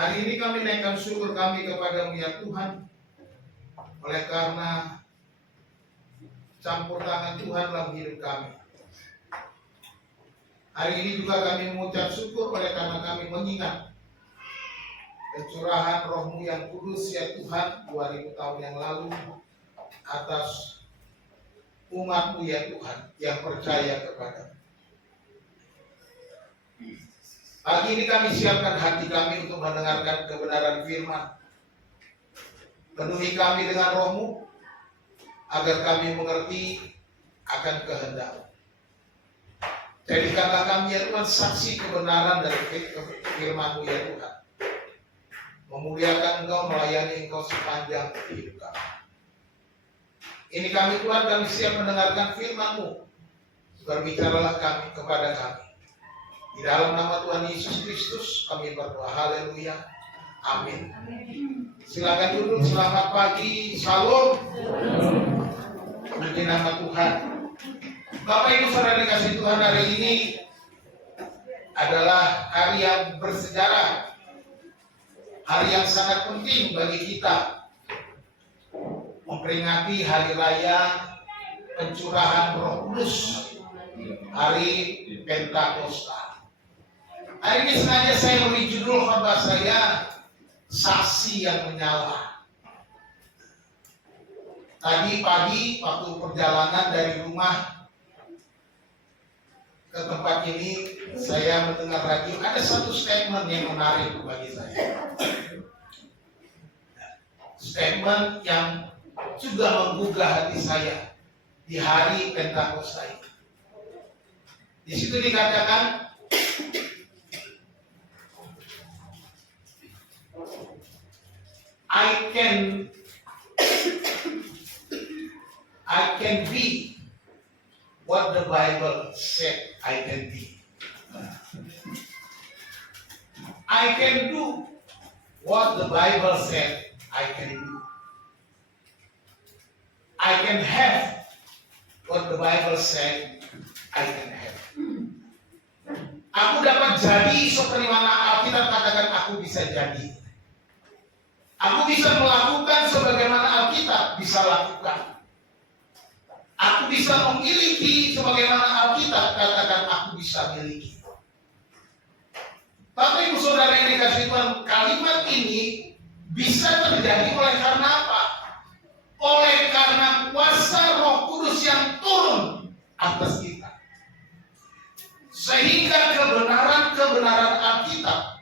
Hari ini kami naikkan syukur kami kepada-Mu ya Tuhan, oleh karena campur tangan Tuhan dalam hidup kami. Hari ini juga kami mengucap syukur oleh karena kami mengingat pencurahan Roh-Mu yang kudus ya Tuhan 2000 tahun yang lalu atas umat-Mu ya Tuhan yang percaya kepada-Mu. Pagi ini kami siapkan hati kami untuk mendengarkan kebenaran firman. Penuhi kami dengan Roh-Mu agar kami mengerti akan kehendak-Mu. Jadikanlah kami ya Tuhan saksi kebenaran dari firman-Mu ya Tuhan. Memuliakan Engkau, melayani Engkau sepanjang hidup kami. Ini kami Tuhan, kami siap mendengarkan firman-Mu. Berbicaralah kami kepada kami. Di dalam nama Tuhan Yesus Kristus kami berdoa. Haleluya. Amin. Silakan duduk. Selamat pagi. Shalom. Puji nama Tuhan. Bapak Ibu Saudara dikasih Tuhan, hari ini adalah hari yang bersejarah. Hari yang sangat penting bagi kita. Memperingati hari raya pencurahan Roh Kudus. Hari Pentakosta. Hari ini sengaja saya memberi judul khotbah saya, Saksi yang Menyala. Tadi pagi waktu perjalanan dari rumah ke tempat ini, saya mendengar radio, ada satu statement yang menarik bagi saya. Statement yang juga menggugah hati saya di hari Pentakosta ini. Di situ dikatakan, I can be what the Bible said I can be. I can do what the Bible said I can do. I can have what the Bible said I can have. Aku dapat jadi seperti mana Alkitab katakan aku bisa jadi. Aku bisa melakukan sebagaimana Alkitab bisa lakukan. Aku bisa memiliki sebagaimana Alkitab katakan aku bisa miliki. Bapak Ibu Saudara yang dikasih Tuhan, kalimat ini bisa terjadi oleh karena apa? Oleh karena kuasa Roh Kudus yang turun atas kita. Sehingga kebenaran-kebenaran Alkitab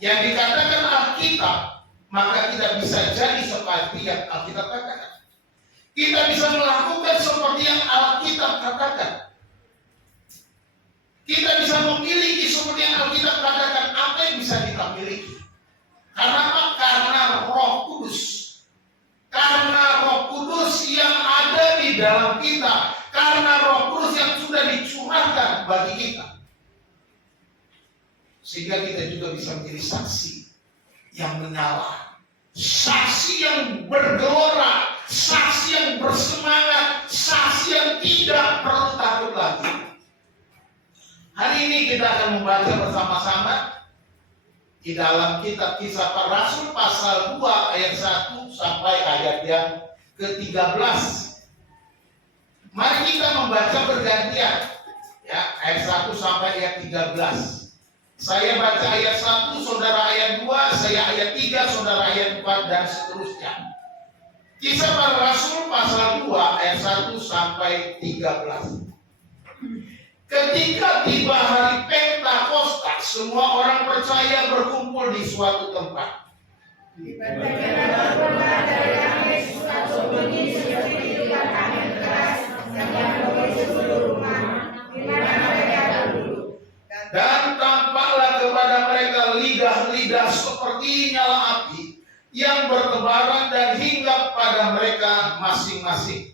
yang dikatakan Alkitab, maka kita bisa jadi seperti yang Alkitab katakan. Kita bisa melakukan seperti yang Alkitab katakan. Kita bisa memiliki seperti yang Alkitab katakan. Apa yang bisa kita miliki? Karena apa? Karena Roh Kudus. Karena Roh Kudus yang ada di dalam kita. Karena Roh Kudus yang sudah dicurahkan bagi kita. Sehingga kita juga bisa menjadi saksi yang menyala, saksi yang bergelora, saksi yang bersemangat, saksi yang tidak perlu takut lagi. Hari ini kita akan membaca bersama-sama di dalam kitab Kisah Para Rasul pasal 2 ayat 1 sampai ayat yang ke-13. Mari kita membaca bergantian ya, ayat 1 sampai ayat 13. Saya baca ayat 1, saudara ayat 2, saya ayat 3, saudara ayat 4, dan seterusnya. Kisah Para Rasul pasal 2 ayat 1 sampai 13. Ketika tiba hari Pentakosta, semua orang percaya berkumpul di suatu tempat. Dan tampaklah kepada mereka lidah-lidah seperti nyala api yang bertebaran dan hinggap pada mereka masing-masing.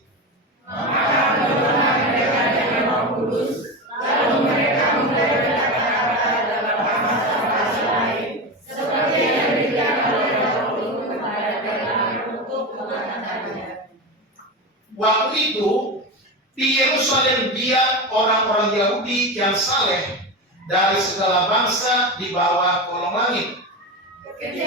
Maka berdoa mereka dengan Roh Kudus, lalu mereka mulai berkata-kata dalam bahasa lain, seperti yang diberikan oleh Roh Kudus kepada mereka untuk mengatakannya. Waktu itu di Yerusalem dia orang-orang Yahudi yang saleh dari segala bangsa di bawah kolong langit Mereka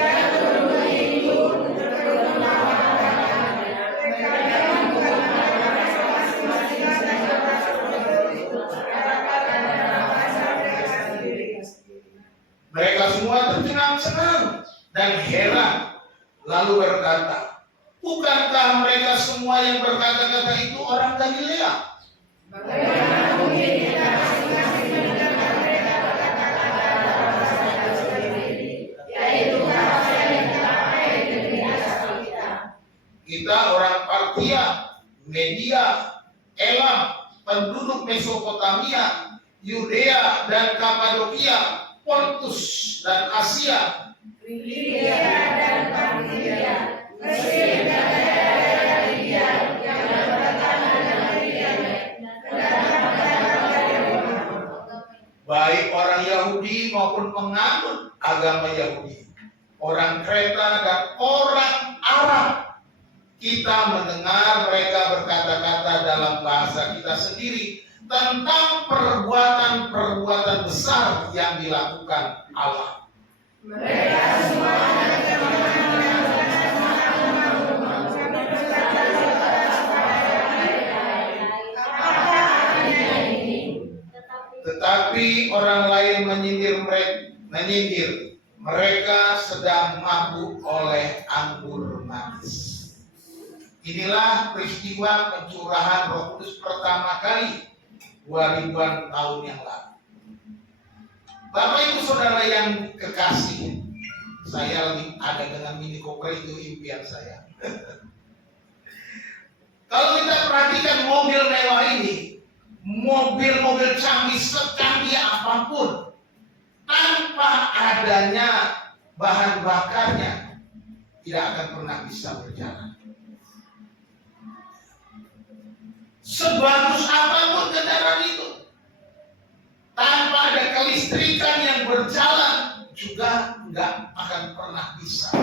semua tercengang-cengang dan heran, lalu berkata, bukankah mereka semua yang berkata-kata itu orang Galilea? Kita orang Partia, Media, Elam, penduduk Mesopotamia, Yudea dan Kapadokia, Pontus dan Asia, Frigia dan Pamfilia, Mesir dan daerah Libya, yang bertentangan dengan Yemen, mendatangkan dari Muhammad. baik orang Yahudi maupun penganut agama Yahudi, orang Kreta dan orang Arab. Kita mendengar mereka berkata-kata dalam bahasa kita sendiri tentang perbuatan-perbuatan besar yang dilakukan Allah. Mereka semua Tetapi orang lain menyindir mereka sedang mabuk oleh anggur manis. Inilah peristiwa pencurahan Roh Kudus pertama kali 2000-an tahun yang lalu. Bapak Ibu Saudara yang kekasih, saya lagi ada dengan Mini Cooper, itu impian saya. Kalau kita perhatikan mobil mewah ini, mobil-mobil canggih secanggih apapun, tanpa adanya bahan bakarnya tidak akan pernah bisa berjalan. Sebagus apapun kendaraan itu, tanpa ada kelistrikan yang berjalan juga nggak akan pernah bisa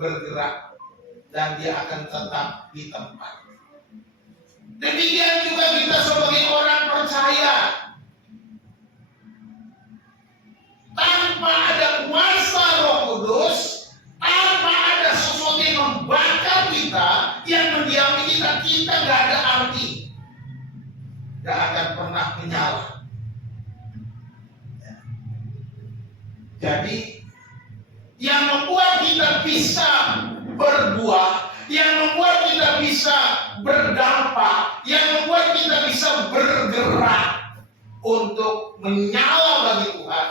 bergerak dan dia akan tetap di tempat. Demikian juga kita sebagai orang percaya, tanpa ada kuasa Roh Kudus, tanpa ada sesuatu yang membakar kita, yang mendiami kita, kita nggak ada arti, nggak akan pernah menyala. Jadi yang membuat kita bisa berbuah, yang membuat kita bisa berdampak, yang membuat kita bisa bergerak untuk menyala bagi Tuhan,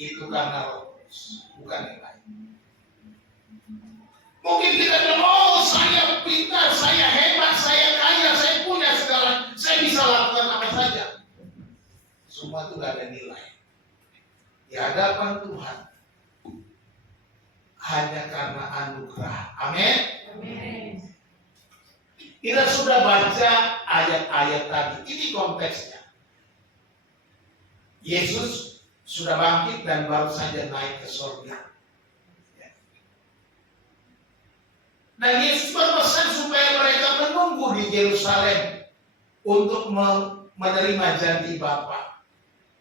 itu karena Roh Kudus, bukan yang lain. Mungkin kita bilang, oh saya pintar, saya hebat, saya kaya, saya punya segala, saya bisa lakukan apa saja. Semua itu gak ada nilai di hadapan Tuhan, hanya karena anugerah. Amin. Kita sudah baca ayat-ayat tadi. Ini konteksnya. Yesus sudah bangkit dan baru saja naik ke surga. Dan Yesus berpesan supaya mereka menunggu di Yerusalem untuk menerima janji Bapa.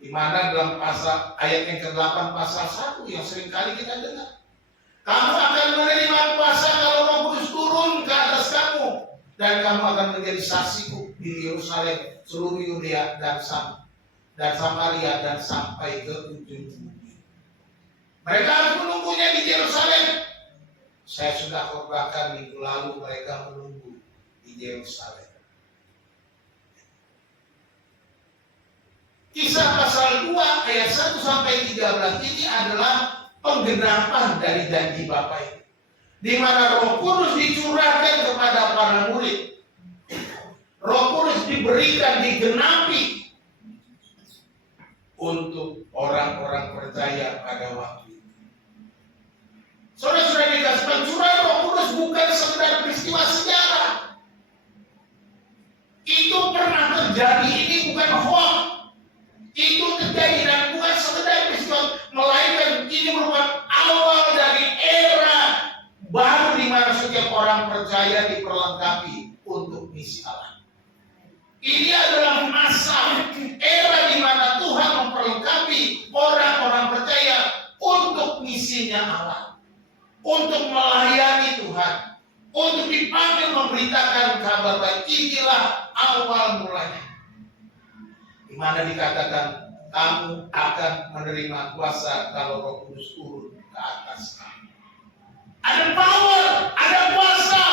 Di mana dalam pasal ayat yang ke-8 pasal 1 yang seringkali kita dengar. Kamu akan menerima kuasa kalau Roh Kudus turun ke atas kamu, dan kamu akan menjadi saksiku di Yerusalem, seluruh Yudea dan Samaria dan sampai ke ujung bumi. Mereka harus menunggunya di Yerusalem. Saya sudah khotbahkan minggu lalu, mereka menunggu di Yerusalem. Kisah pasal 2 ayat 1 sampai 13 ini adalah penggenapan dari janji Bapa ini, di mana Roh Kudus dicurahkan kepada para murid. Roh Kudus diberikan, digenapi untuk orang-orang percaya pada waktu itu. Saudara-saudara dikasih, pencurahan Roh Kudus bukan sekedar peristiwa sejarah. Itu pernah terjadi, ini bukan hoax. Itu terjadi dan bukan sekedar peristiwa, melainkan ini merupakan awal dari era baru di mana setiap orang percaya diperlengkapi untuk misi Allah. Ini adalah masa era di mana Tuhan memperlengkapi orang-orang percaya untuk untuk misinya Allah, untuk melayani Tuhan, untuk dipanggil memberitakan kabar baik. Inilah awal mulanya, di mana dikatakan kamu akan menerima kuasa kalau Roh Kudus turun ke atas kamu. Ada power, ada kuasa,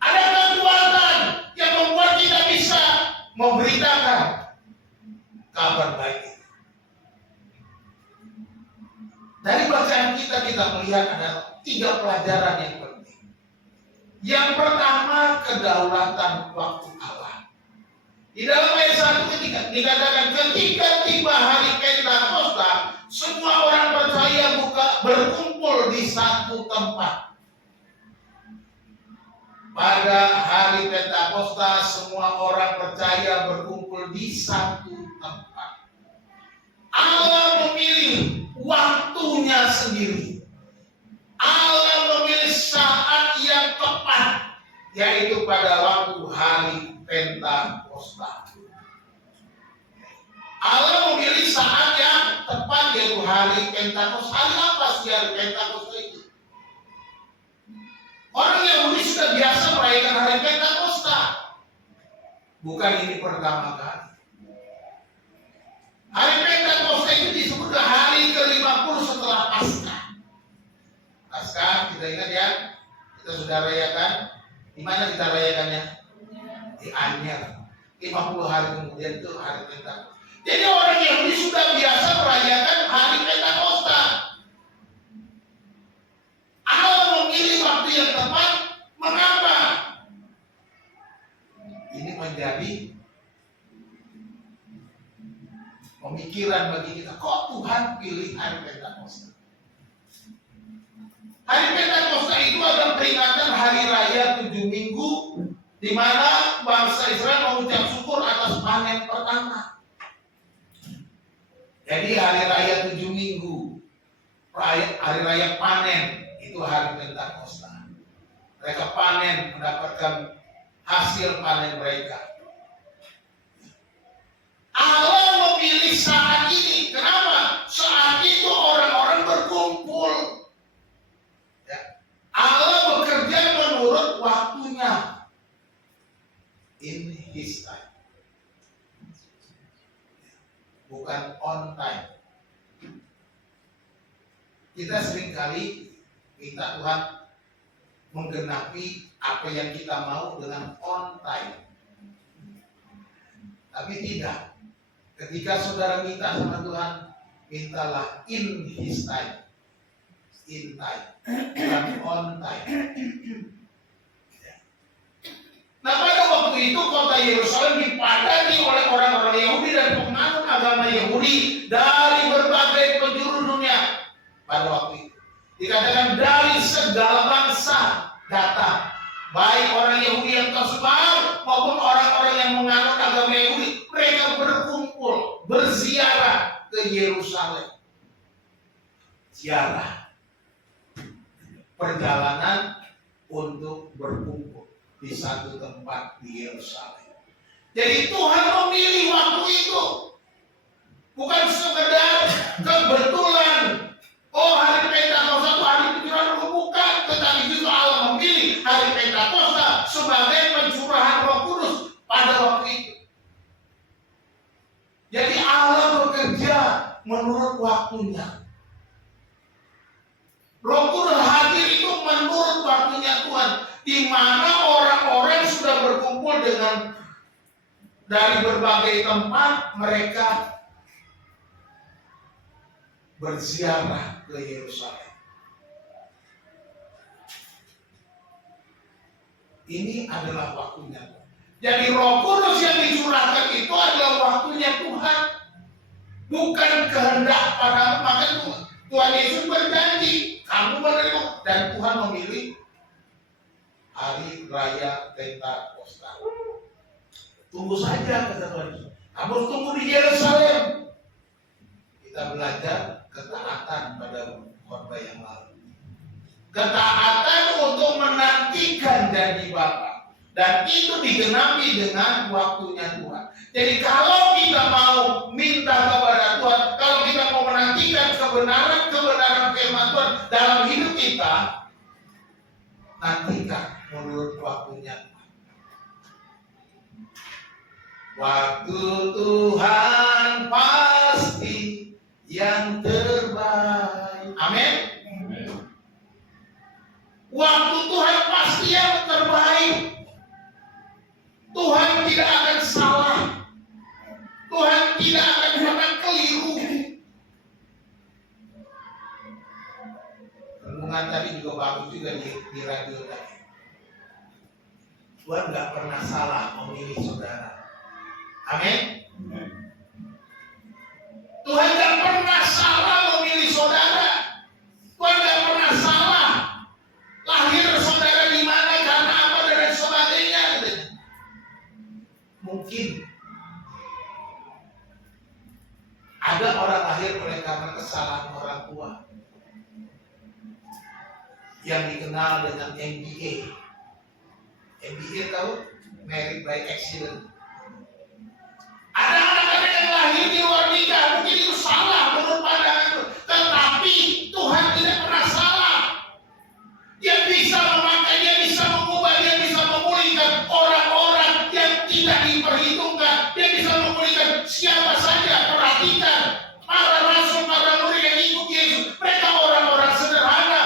ada kekuatan yang membuat kita bisa memberitakan kabar baik itu. Dari bacaan kita melihat ada 3 pelajaran yang penting. Yang pertama, kedaulatan waktu Allah. Di dalam ayat 1 dikatakan ketika tiba hari Pentakosta, semua orang percaya berkumpul di satu tempat. Pada hari Pentakosta, semua orang percaya berkumpul di satu tempat. Allah memilih waktunya sendiri. Allah memilih saat yang tepat, yaitu pada waktu hari Pentakosta. Allah memilih saat yang tepat, yaitu hari Pentakosta. Hari apa sih hari Pentakosta itu? Orang Yahudi sudah biasa merayakan hari Pentakosta. Bukan ini pertama kali. Hari Pentakosta itu disebut hari ke-50 setelah Paskah. Paskah kita ingat ya, kita sudah rayakan. Di mana kita rayakannya? Di Anyer. 50 hari kemudian itu hari Pentakosta. Jadi orang Yahudi sudah biasa merayakan hari Pentakosta. Allah memilih waktu yang tepat. Mengapa? Ini menjadi pemikiran bagi kita. Kok Tuhan pilih hari Pentakosta? Hari Pentakosta itu adalah peringatan hari raya 7 minggu, di mana bangsa Israel mengucap syukur atas panen pertama. Jadi hari raya 7 minggu, hari raya panen, itu hari Pentakosta. Mereka panen, mendapatkan hasil panen mereka. Allah memilih saat ini. Kenapa? Saat itu orang-orang berkumpul. Ya. Allah bekerja menurut waktunya. In His time. Bukan on time. Kita seringkali minta Tuhan menggenapi apa yang kita mau dengan on time. Tapi tidak. Ketika saudara minta sama Tuhan, mintalah in His time. In time. Bukan on time. Nah, pada waktu itu kota Yerusalem dipadati oleh orang-orang Yahudi dan penganut agama Yahudi dari berbagai penjuru dunia. Pada waktu itu dikatakan dari segala bangsa datang, baik orang Yahudi yang tersebar maupun orang-orang yang menganut agama Yahudi. Mereka berkumpul, berziarah ke Yerusalem. Ziarah, perjalanan untuk berkumpul di satu tempat di Yerusalem. Jadi Tuhan memilih waktu itu, bukan sekedar kebetulan. Oh, hari Pentakosta itu hari pencurahan Roh, bukan, tetapi justru Allah memilih hari Pentakosta sebagai pencurahan Roh Kudus pada waktu itu. Jadi Allah bekerja menurut waktunya. Roh Kudus hadir itu menurut waktunya Tuhan, di mana orang-orang sudah berkumpul dengan dari berbagai tempat. Mereka berziarah ke Yerusalem. Ini adalah waktunya. Jadi Roh Kudus yang dicurahkan itu adalah waktunya Tuhan, bukan kehendak para. Maka Tuhan Yesus berjanji, kamu menerima, dan Tuhan memilih hari raya Pentakosta. Tunggu saja, kata Tuhan Yesus. Kamu tunggu di Yerusalem. Kita belajar ketaatan pada khotbah yang lalu. Ketaatan untuk menantikan janji Bapa. Dan itu digenapi dengan waktunya Tuhan. Jadi kalau kita mau minta kepada Tuhan, kalau kita mau menantikan kebenaran kebenaran firman Tuhan dalam hidup kita, nantikan menurut waktunya. Waktu Tuhan pasti yang terbaik. Amin. Waktu Tuhan pasti yang terbaik. Tuhan tidak akan salah. Tuhan tidak akan pernah keliru. Renungan tadi juga bagus juga di radio tadi. Tuhan nggak pernah salah memilih saudara. Amin. Tuhan nggak pernah salah memilih saudara. Tuhan nggak pernah salah lahir saudara di mana, karena apa, dan sebagainya. Mungkin ada orang lahir oleh karena kesalahan orang tua yang dikenal dengan MBA. MBA tahu? Married by Accident. Ada anak-anak yang lahir di luar nikah, mungkin itu salah menurut pandangan, tetapi Tuhan tidak pernah salah. Dia bisa memakai, dia bisa mengubah, dia bisa memulihkan orang-orang yang tidak diperhitungkan. Dia bisa memulihkan siapa saja. Perhatikan para rasul, para murid yang ikut Yesus, mereka orang-orang sederhana,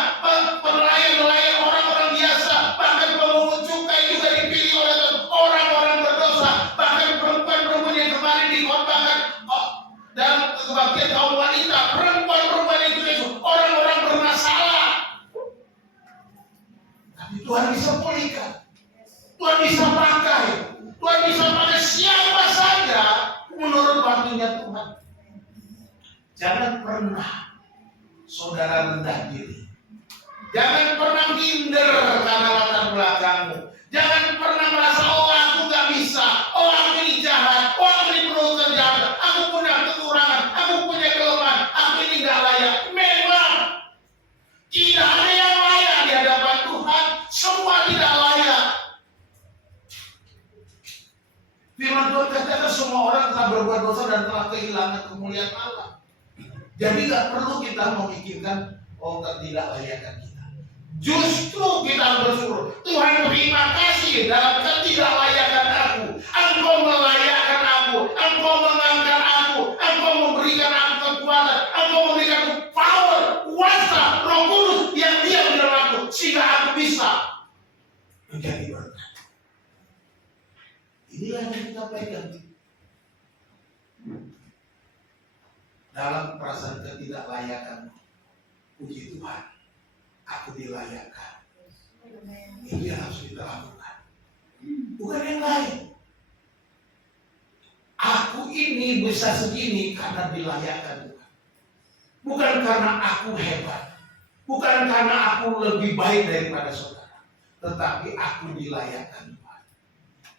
pelayan-pelayan, orang-orang biasa, bahkan pemungut cukai juga dipilih oleh Tuhan, orang-orang berdosa, bahkan perempuan-perempuan yang kemarin dikhotbahkan dalam kebaktian kaum wanita, perempuan-perempuan itu Yesus, orang-orang bermasalah. Tapi Tuhan bisa pulihkan, Tuhan bisa pakai, Tuhan bisa pakai siapa saja menurut waktunya Tuhan. Jangan pernah saudara rendah diri. Jangan pernah minder karena latar belakangmu. Jangan pernah merasa, oh aku gak bisa, oh aku ini jahat, oh aku ini penuh kejahatan, aku punya kekurangan, aku punya kelemahan, aku ini gak layak. Memang tidak ada yang layak di hadapan Tuhan. Semua tidak layak. Firman Tuhan katakan semua orang telah berbuat dosa dan telah kehilangan kemuliaan Allah. Jadi gak perlu kita memikirkan, oh tidak layakkan kita. Justru kita harus bersyukur. Tuhan, terima kasih dalam ketidaklayakan aku. Engkau melayakkan aku. Engkau mengangkat aku. Engkau memberikan aku kekuatan. Engkau memberikan aku power, kuasa, Roh Kudus yang diam di dalam aku, sehingga aku bisa menjadi berkat. Inilah yang kita pegang. Dalam perasaan ketidaklayakan, puji Tuhan, aku dilayakkan. Itu yang harus kita lakukan, bukan yang lain. Aku ini bisa segini karena dilayakkan Tuhan, bukan karena aku hebat, bukan karena aku lebih baik daripada saudara, tetapi aku dilayakkan Tuhan.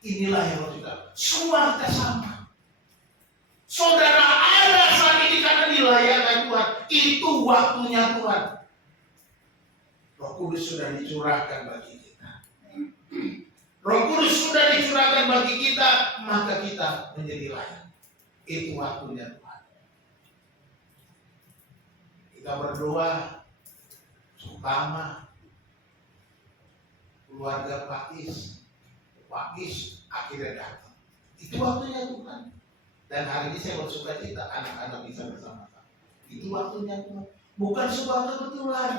Inilah yang harus kita. Semua kita sama. Saudara ada saat ini karena dilayakkan Tuhan. Itu waktunya Tuhan. Roh Kudus sudah dicurahkan bagi kita. Roh Kudus sudah dicurahkan bagi kita, maka kita menjadi layak. Itu waktunya Tuhan. Kita berdoa, terutama keluarga Pak Is akhirnya datang. Itu waktunya Tuhan. Dan hari ini saya bersuka cita anak-anak bisa bersama-sama. Itu waktunya Tuhan. Bukan sebuah kebetulan.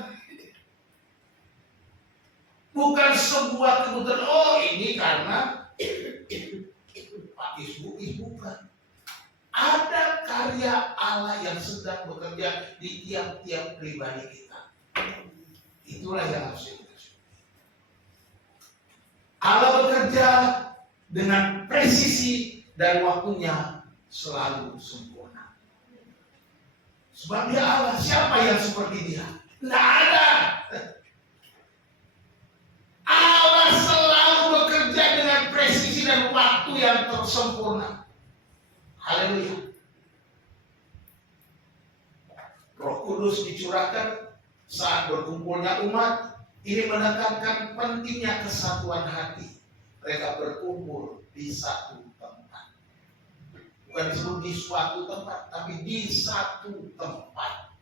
Bukan sebuah kebetulan. Oh ini karena Pak Isbu, bukan. Ada karya Allah yang sedang bekerja di tiap-tiap pribadi kita. Itulah yang harus kita syukuri. Allah bekerja dengan presisi dan waktunya selalu sempurna. Sebab dia Allah, siapa yang seperti dia? Tidak ada. Allah selalu bekerja dengan presisi dan waktu yang tersempurna. Haleluya. Roh Kudus dicurahkan saat berkumpulnya umat. Ini menekankan pentingnya kesatuan hati. Mereka berkumpul di satu tempat. Bukan disebut di suatu tempat, tapi di satu tempat.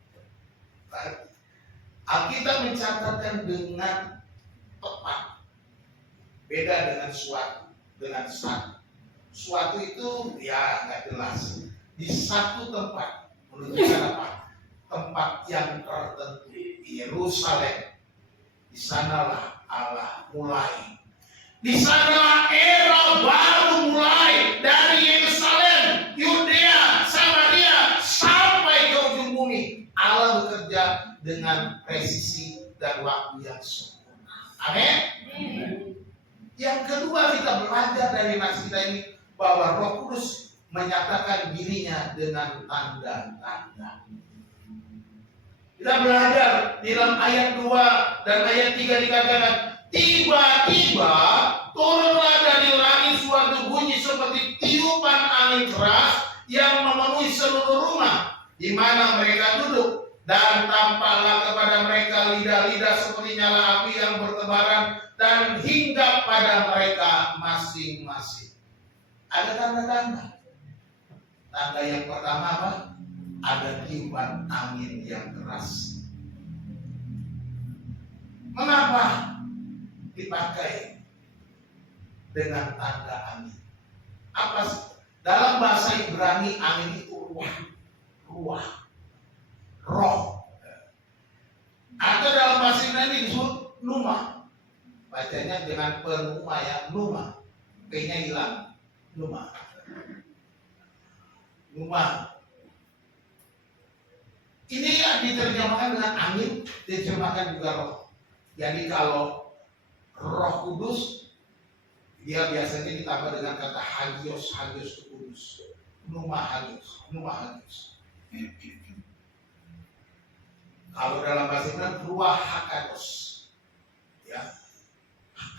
Alkitab mencatatkan dengan tepat. Beda dengan suatu, dengan satu. Suatu itu ya nggak jelas. Di satu tempat menunjukkan apa? Tempat yang tertentu, Yerusalem. Di sanalah Allah mulai. Di sanalah era baru mulai dari Yerusalem, Yudea, Samaria sampai ke ujung bumi. Allah bekerja dengan presisi dan waktu yang sempurna. Amin. Yang kedua, kita belajar dari nas kita ini bahwa Roh Kudus menyatakan dirinya dengan tanda-tanda. Kita belajar di dalam ayat 2 dan ayat 3 dikatakan, tiba-tiba turunlah dari langit suatu bunyi seperti tiupan angin keras yang memenuhi seluruh rumah di mana mereka duduk, dan tampaklah kepada mereka lidah-lidah seperti nyala api yang bertebaran dan hinggap pada mereka masing-masing. Ada tanda-tanda. Tanda yang pertama apa? Ada tiupan angin yang keras. Mengapa dipakai dengan tanda angin? Apa sih? Dalam bahasa Ibrani angin itu ruah, roh. Atau dalam bahasa Ibrani disebut numa. Bacanya dengan penuma ya, numa. P-nya hilang, numa. Ini ya diterjemahkan dengan angin, diterjemahkan juga roh. Jadi kalau Roh Kudus, dia biasanya ditambah dengan kata hagios itu kudus. Numa hagios. Kalau dalam bahasa Ibrani ruah hakados. Ya.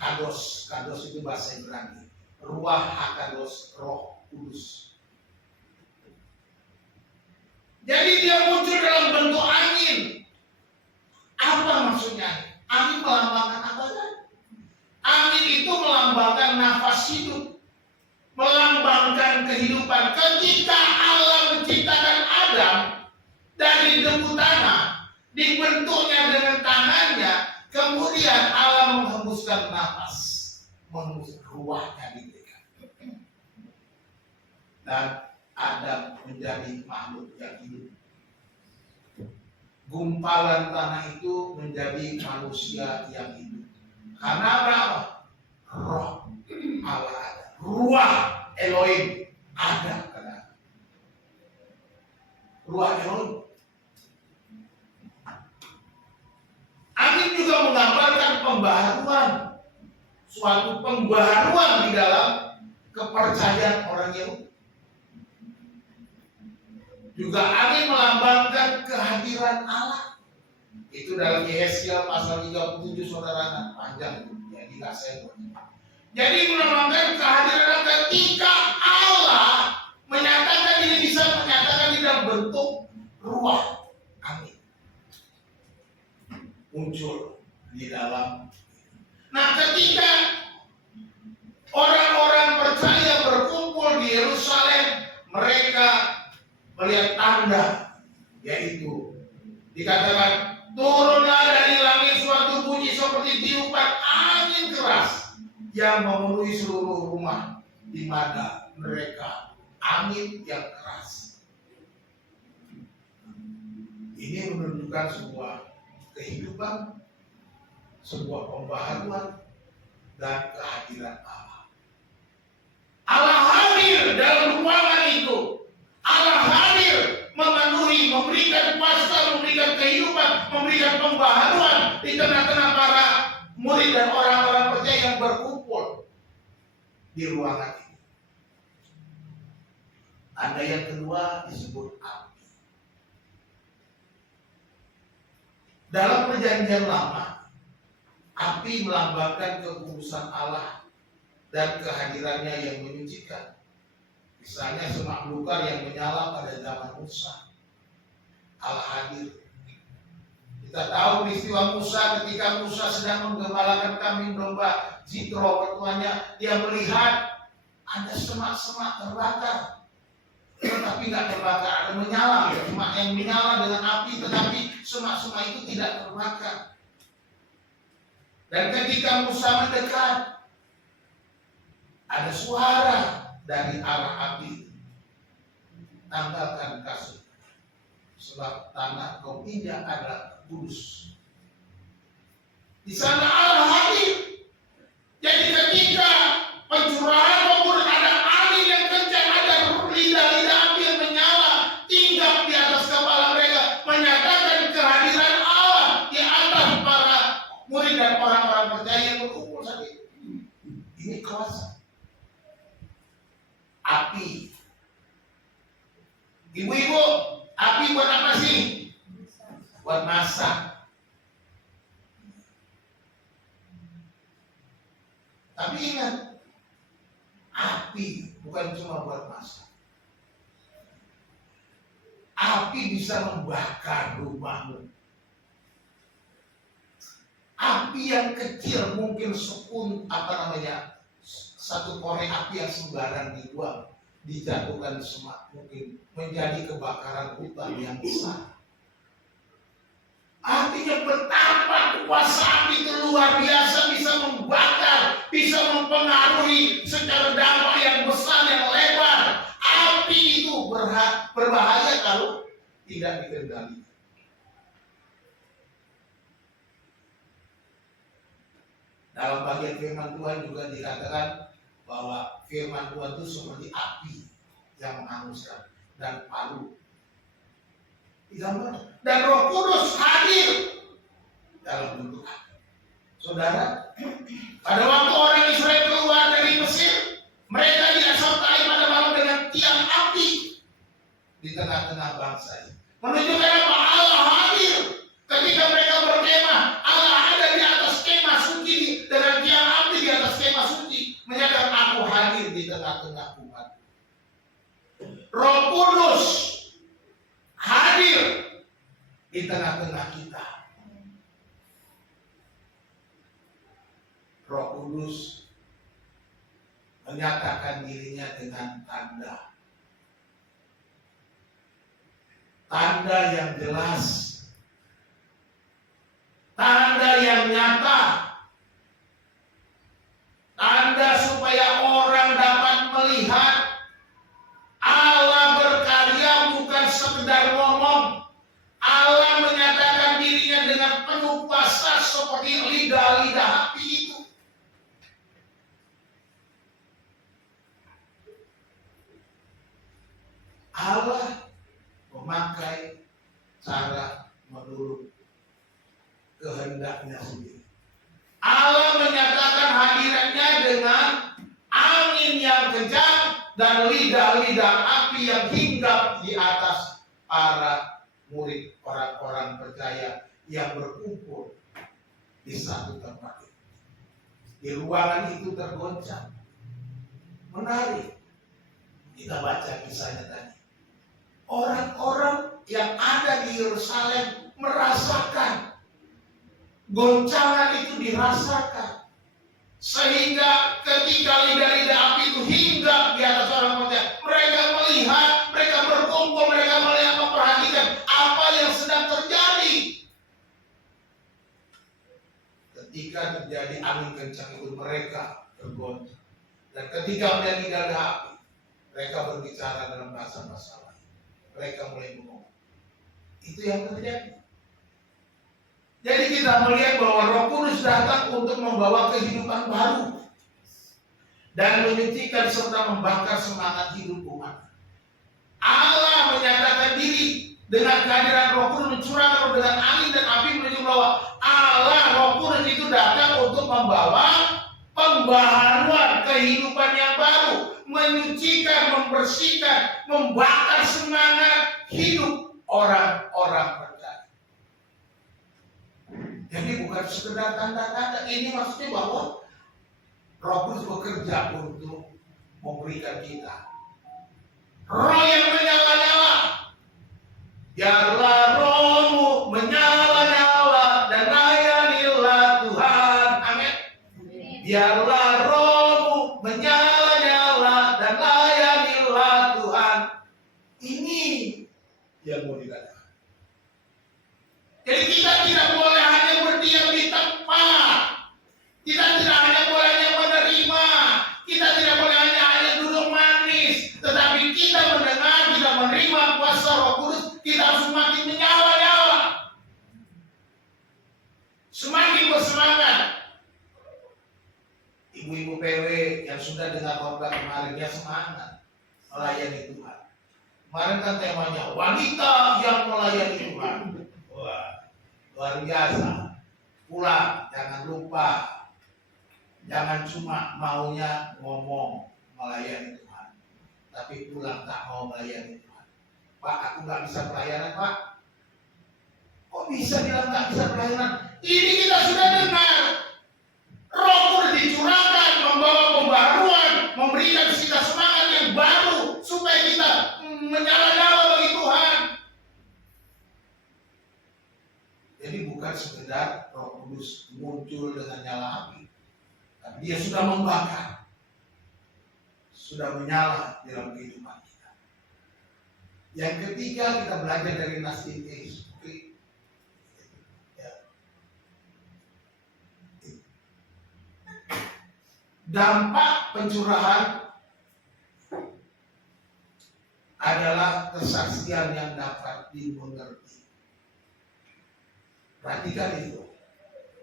Kados itu bahasa Ibrani. Ruah hakados, Roh Kudus. Jadi dia muncul dalam bentuk angin. Apa maksudnya? Angin melambangkan apa kan? Angin itu melambangkan nafas hidup, melambangkan kehidupan. Ketika Allah menciptakan Adam dari debu tanah, dibentuknya dengan tangannya, kemudian Allah menghembuskan nafas, menghembuskan ruahnya diberikan. Dan Adam menjadi makhluk yang hidup. Gumpalan tanah itu menjadi manusia yang hidup. Karena apa? Roh Allah ada. Ruah Elohim ada. Ruah Elohim. Angin juga menggambarkan pembaharuan. Suatu pembaharuan di dalam kepercayaan orang Yahudi. Juga angin melambangkan kehadiran Allah. Itu dalam Yesaya pasal 37, saudara, panjang itu. Jadi nggak saya buat. Jadi melambangkan kehadiran Allah ketika Allah menyatakan diri, bisa menyatakan di dalam bentuk ruah angin. Muncul di dalam. Nah, ketika orang-orang percaya berkumpul di Yerusalem, mereka melihat tanda, yaitu dikatakan turunlah dari langit suatu bunyi seperti tiupan angin keras yang memenuhi seluruh rumah di mana mereka, angin yang keras. Ini menunjukkan sebuah kehidupan, sebuah pembaharuan dan kehadiran Allah. Allah hadir dalam ruangan itu. Allah hadir memenuhi, memberikan kuasa, memberikan kehidupan, memberikan pembaharuan di tengah-tengah para murid dan orang-orang percaya yang berkumpul di ruangan ini. Tanda yang kedua disebut api. Dalam perjanjian lama, api melambangkan kekudusan Allah dan kehadirannya yang menyucikan. Misalnya semak belukar yang menyala pada zaman Musa. Allah hadir. Kita tahu peristiwa Musa ketika Musa sedang menggembalakan kambing domba Jitro, mertuanya, dia melihat ada semak-semak terbakar. tetapi nggak terbakar. Ada menyala, semak yang menyala dengan api, tetapi semak-semak itu tidak terbakar. Dan ketika Musa mendekat, ada suara dari arah api, tanggalkan kasut, sebab tanah kau injak adalah kudus. Di sana Allah hadir. Jadi ketika pencurahan maupun ada angin yang kencang, ada lidah-lidah api yang menyala tinggal di atas kepala mereka, menyatakan kehadiran Allah di atas para murid dan orang-orang percaya yang berkumpul saat itu. Ini kuasa api. Ibu-ibu, api buat apa sih? Buat masak. Tapi ingat, api bukan cuma buat masak. Api bisa membakar rumahmu. Api yang kecil mungkin satu korek api yang sembarang dibuang, dijatuhkan semak, mungkin menjadi kebakaran hutan yang besar. Artinya betapa kuasa api itu luar biasa, bisa membakar, bisa mempengaruhi secara dampak yang besar, yang lebar. Api itu berbahaya kalau tidak dikendalikan. Dalam bagian firman Tuhan juga dikatakan bahwa firman Tuhan itu seperti api yang menghanguskan dan palu. Dan Roh Kudus hadir dalam bentuk api. Saudara, pada waktu orang Israel keluar dari Mesir, mereka disertai pada malam dengan tiang api di tengah-tengah bangsa ini. Menunjukkan apa? Allah hadir ketika mereka berkemah. Allah ada di atas kemah suci dengan tiang api di atas kemah suci, menyatakan aku hadir di tengah-tengah umat. Roh Kudus hadir di tengah-tengah kita. Roh Kudus menyatakan dirinya dengan tanda. Tanda yang jelas. Tanda yang nyata. Tanda supaya orang dapat melihat Allah berkarya, bukan sekedar ngomong. Allah menyatakan dirinya dengan penuh kuasa seperti lidah-lidah api itu. Allah memakai cara menurut kehendaknya sendiri. Allah menyatakan hadirannya dengan angin yang kencang dan lidah-lidah api yang hinggap di atas para murid, orang-orang percaya yang berkumpul di satu tempat itu. Di ruangan itu tergoncang. Menarik. Kita baca kisahnya tadi. Orang-orang yang ada di Yerusalem merasakan goncangan itu, dirasakan. Sehingga ketika lidah-lidah api itu hinggap di atas orang percaya, mereka melihat, mereka berkumpul, mereka melihat, memperhatikan apa yang sedang terjadi. Ketika terjadi angin kencang itu, mereka tergoncang. Dan ketika melihat lidah api, mereka berbicara dalam bahasa-bahasa lain. Mereka mulai ngomong. Itu yang terjadi. Jadi kita melihat bahwa Roh Kudus datang untuk membawa kehidupan baru dan menyucikan serta membakar semangat hidup umat. Allah menyatakan diri dengan kehadiran Roh Kudus, mencurahkan dengan angin dan api, menunjukkan bahwa Allah, Roh Kudus itu datang untuk membawa pembaharuan kehidupan yang baru, menyucikan, membersihkan, membakar semangat hidup orang-orang percaya. Jadi bukan sekedar tanda-tanda. Ini maksudnya bahwa Roh Kudus bekerja untuk memberikan kita roh yang menyala-nyala. Biarlah rohmu menyala-nyala dan layanilah Tuhan. Amin. Biarlah rohmu menyala-nyala dan layanilah Tuhan. ibu-ibu PW yang sudah dengar khotbah kemarin, ya semangat melayani Tuhan. Kemarin kan temanya wanita yang melayani Tuhan. Wah, luar biasa. Pulang, jangan lupa, jangan cuma maunya ngomong melayani Tuhan, tapi pulang tak mau melayani Tuhan. Pak, aku nggak bisa pelayanan, Pak. Kok bisa bilang nggak bisa pelayanan? Ini kita sudah dengar. Roh Kudus dicurahkan, membawa pembaharuan, memberikan kita semangat yang baru supaya kita menyala-nyala bagi Tuhan. Jadi bukan sekedar Roh Kudus muncul dengan nyala api, tapi dia sudah membakar, sudah menyala dalam kehidupan kita. Yang ketiga, kita belajar dari Nasib Yesus. Dampak pencurahan adalah kesaksian yang dapat dimengerti. Perhatikan itu.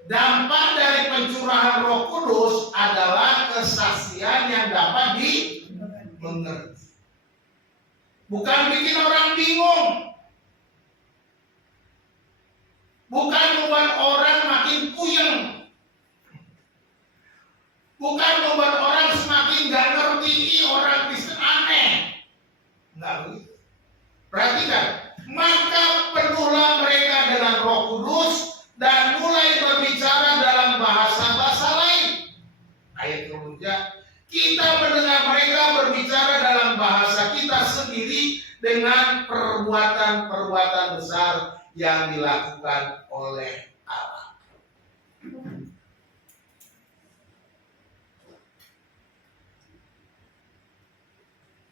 Dampak dari pencurahan Roh Kudus adalah kesaksian yang dapat dimengerti. Bukan bikin orang bingung. Bukan membuat orang makin puyeng. Bukan membuat orang semakin gak ngerti orang Kristen aneh. Enggak begitu. Perhatikan. Maka penuhlah mereka dengan Roh Kudus dan mulai berbicara dalam bahasa-bahasa lain. Ayat kemudian, kita mendengar mereka berbicara dalam bahasa kita sendiri dengan perbuatan-perbuatan besar yang dilakukan oleh Allah.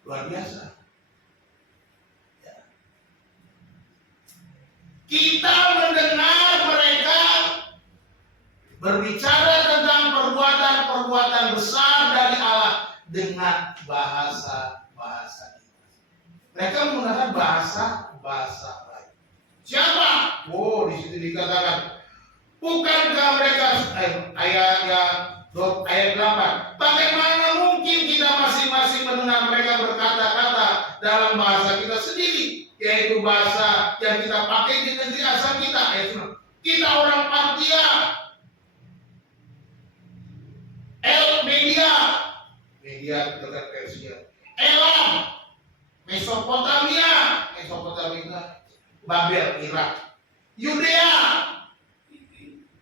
Luar biasa. Ya. Kita mendengar mereka berbicara tentang perbuatan-perbuatan besar dari Allah dengan bahasa-bahasa kita. Mereka menggunakan bahasa lain. Siapa? Oh, di situ dikatakan, bukankah mereka ayat 8. Bagaimana mungkin kita masing-masing mendengar mereka berkata-kata dalam bahasa kita sendiri, yaitu bahasa yang kita pakai di negeri asal kita. Kita orang Partia, media dekat Persia, Elam, Mesopotamia, Babel, Irak, Yudea,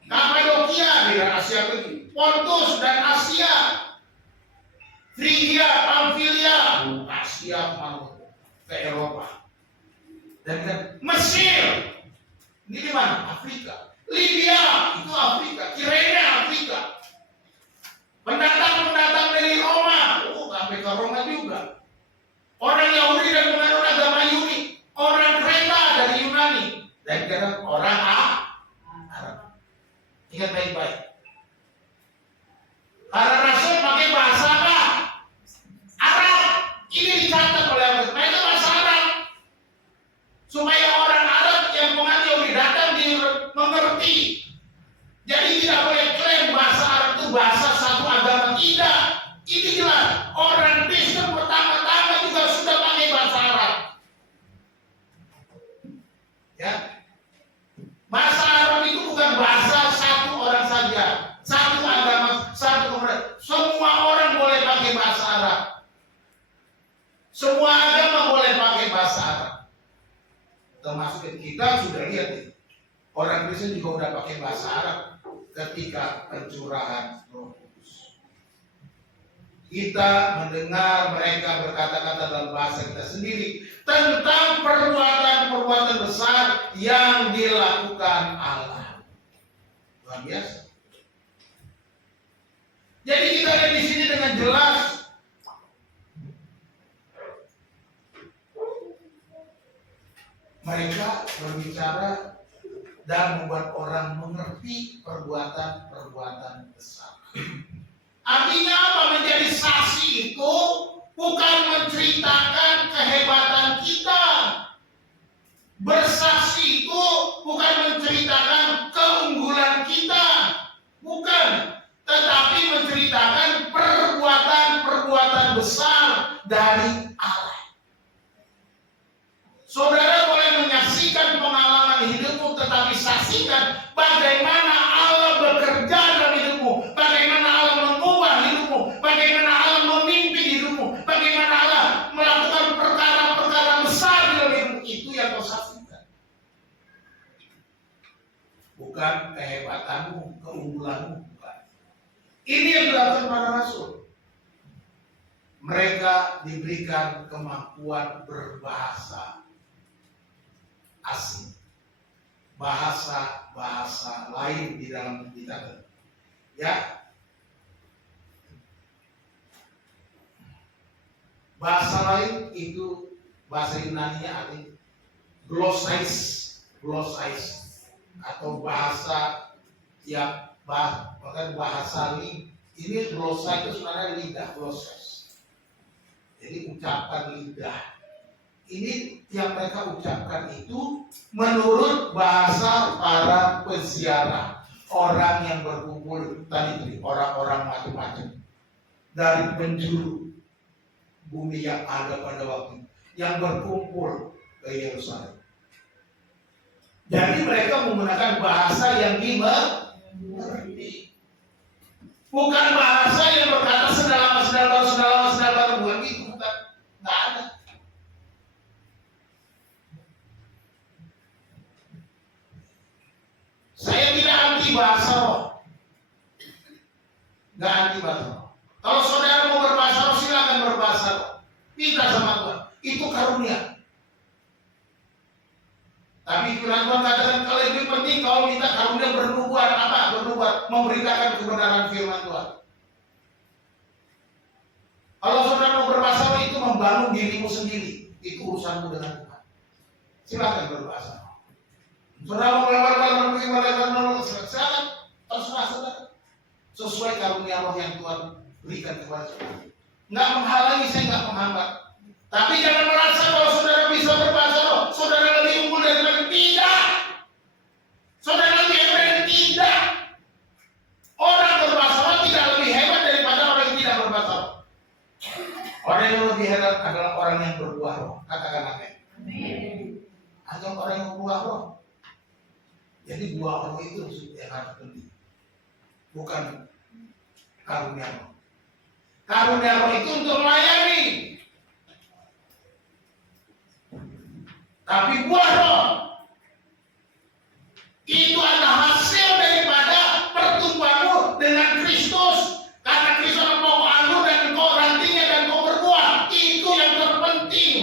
Kapadokia di Asia Tenggara, Pontus dan Asia, Frigia, Pamfilia, Asia ke Eropa, dan Mesir, ini di mana? Afrika, Libya itu Afrika, Kirene Afrika, pendatang dari Roma, sampai ke Roma juga, orang Yahudi dan penganut agama Yunani, orang Kreta dari Yunani, dan kadang orang Arab. Ingat baik-baik. Para rasul pakai bahasa apa? Arab. Ini dicatat oleh Allah. Mereka bahasa Arab. Supaya orang Arab yang penganut Yahudi datang mengerti. Jadi tidak boleh klaim bahasa Arab itu bahasa satu agama. Tidak. Ini jelas. Orang Kristen pertama-tama juga sudah pakai bahasa Arab. Ya. Bahasa Arab itu bukan bahasa satu orang saja, satu agama, satu orang. Semua orang boleh pakai bahasa Arab. Semua agama boleh pakai bahasa Arab. Termasuk kita sudah lihat nih, orang Kristen juga udah pakai bahasa Arab ketika pencurahan Roh Kudus. Kita mendengar mereka berkata-kata dalam bahasa kita sendiri tentang perbuatan-perbuatan besar yang dilakukan Allah. Luar biasa. Jadi kita lihat di sini dengan jelas mereka berbicara dan membuat orang mengerti perbuatan-perbuatan besar. Artinya apa? Menjadi saksi itu bukan menceritakan kehebatan kita. Bersaksi itu bukan menceritakan keunggulan kita. Bukan. Tetapi menceritakan keunggulanmu, bukan. Ini yang dilakukan para rasul. Mereka diberikan kemampuan berbahasa asing, bahasa lain di dalam kita. Ya, bahasa lain itu bahasa Yunani-nya artinya glossais atau bahasa yang bahkan bahasa ini glossa itu sebenarnya lidah, glosses. Jadi ucapan lidah. Ini yang mereka ucapkan itu menurut bahasa para peziarah, orang yang berkumpul tadi, orang-orang macam-macam dari penjuru bumi yang ada pada waktu itu, yang berkumpul ke Yerusalem. Jadi mereka menggunakan bahasa yang dimengerti, bukan bahasa yang berkata sedalama, bukan itu, bukan, nggak ada. Saya tidak anti bahasa roh, nggak anti bahasa roh. Kalau saudara mau berbahasa roh, silakan berbahasa roh. Minta sama Tuhan, itu karunia. Tapi firman Tuhan katakan kalau lebih penting kau minta karunia bernubuat, apa? Bernubuat, memberitakan kebenaran firman Tuhan. Kalau saudara mau berbahasa roh itu membangun dirimu sendiri, itu urusanmu dengan Tuhan. Silakan berbahasa roh. Saudara mau melakukan silakan, terserah saudara. Sesuai karunia roh yang Tuhan berikan kepada saudara. Nggak menghalangi, saya nggak menghambat. Tapi jangan merasa kalau saudara bisa berbahasa roh, saudara lebih unggul daripada, tidak. Saudara lebih hebat dari tidak. Orang berbahasa roh tidak lebih hebat daripada orang yang tidak berbahasa roh. Orang yang lebih hebat adalah orang yang berbuah roh. Katakan amin. Atau orang yang berbuah roh. Jadi buah roh itu yang harus penting, bukan karunia roh. Karunia roh itu untuk melayani. Tapi buah roh itu adalah hasil daripada pertumbuhanmu dengan Kristus. Karena Kristus adalah pokok anggur dan engkau rantingnya dan engkau berbuah. Itu yang terpenting.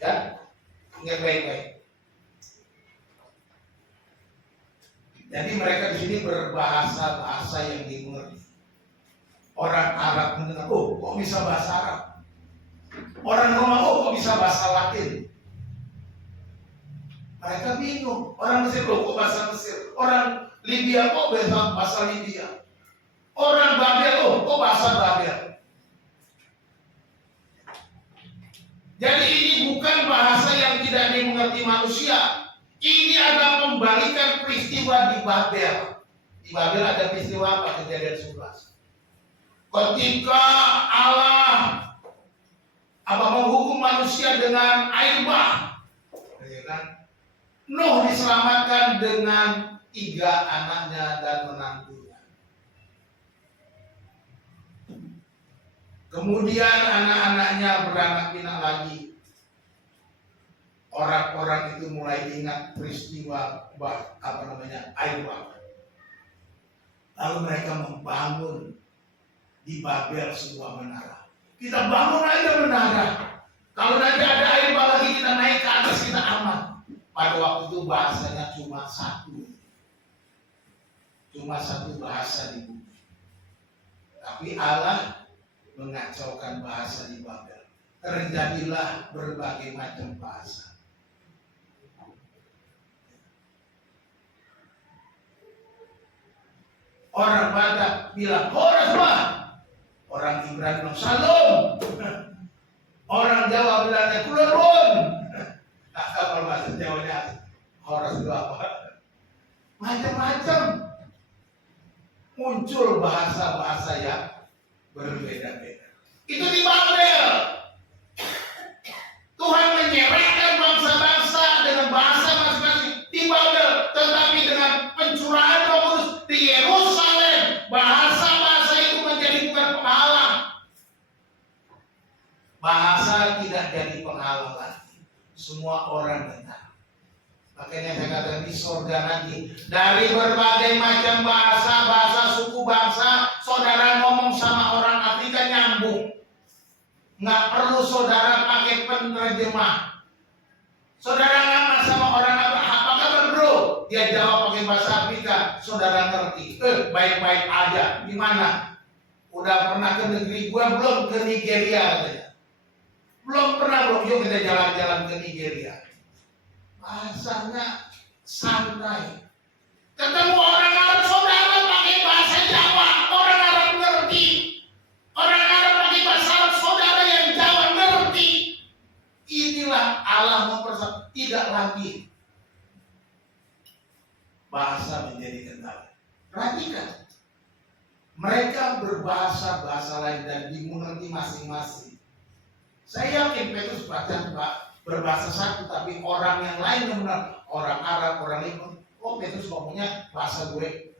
Ya, ingat baik-baik. Jadi mereka di sini berbahasa yang dimengerti. Orang Arab mendengar, oh kok bisa bahasa Arab? Orang Roma, oh kok bisa bahasa Latin? Mereka bingung. Orang Mesir, oh kok bahasa Mesir? Orang Libya, kok bahasa Libya? Orang Babel, oh kok bahasa Babel? Jadi ini bukan bahasa yang tidak dimengerti manusia. Ini adalah membalikan peristiwa di Babel. Di Babel ada peristiwa apa? Kejadian 11. Ketika Allah menghukum manusia dengan air bah, ya kan? Nuh diselamatkan dengan 3 anaknya dan menantunya. Kemudian anak-anaknya beranak pinak lagi. Orang-orang itu mulai ingat peristiwa air bah. Lalu mereka membangun di Babel sebuah menara. Kita bangun aja menara. Kalau nanti ada air bah lagi, kita naik ke atas, kita aman. Pada waktu itu bahasanya cuma satu bahasa di bumi. Tapi Allah mengacaukan bahasa di Babel. Terjadilah berbagai macam bahasa. Orang Batak bilang Horasma, orang Ibrani bilang Shalom, orang Jawa bilangnya Kulon. Nah, kalau bahasa Jawanya Horas itu apa? Macam-macam. Muncul bahasa-bahasa yang berbeda-beda. Itu di Babel. Tuhan menyerahkan bangsa-bangsa dengan bahasa masing-masing di Babel, tetapi dengan pencurahan Roh Kudus di Yerusalem, bahasa-bahasa itu menjadi bukan penghalang. Bahasa tidak jadi penghalang lagi. Semua orang dengar. Makanya saya katakan di surga nanti dari berbagai macam bahasa suku bangsa, saudara ngomong sama orang Afrika nyambung. Nggak perlu saudara pakai penerjemah. Saudara ngomong sama orang apa kabar bro? Dia jawab pakai bahasa Afrika, saudara ngerti. Baik-baik aja. Gimana? Udah pernah ke negeri gua belum? Ke Nigeria katanya. Belum pernah belum. Yuk kita jalan-jalan ke Nigeria. Bahasanya santai. Ketemu orang Arab, saudara pakai bahasa Jawa, orang Arab ngerti. Orang Arab pakai bahasa Arab, saudara yang Jawa ngerti. Inilah Allah mempersatukan. Tidak lagi bahasa menjadi kendala. Perhatikan, mereka berbahasa lain dan dimengerti masing-masing. Saya yakin Petrus baca berbahasa satu, tapi orang yang lain yang benar, orang Arab, orang Ikon, Petrus ngomongnya bahasa gue.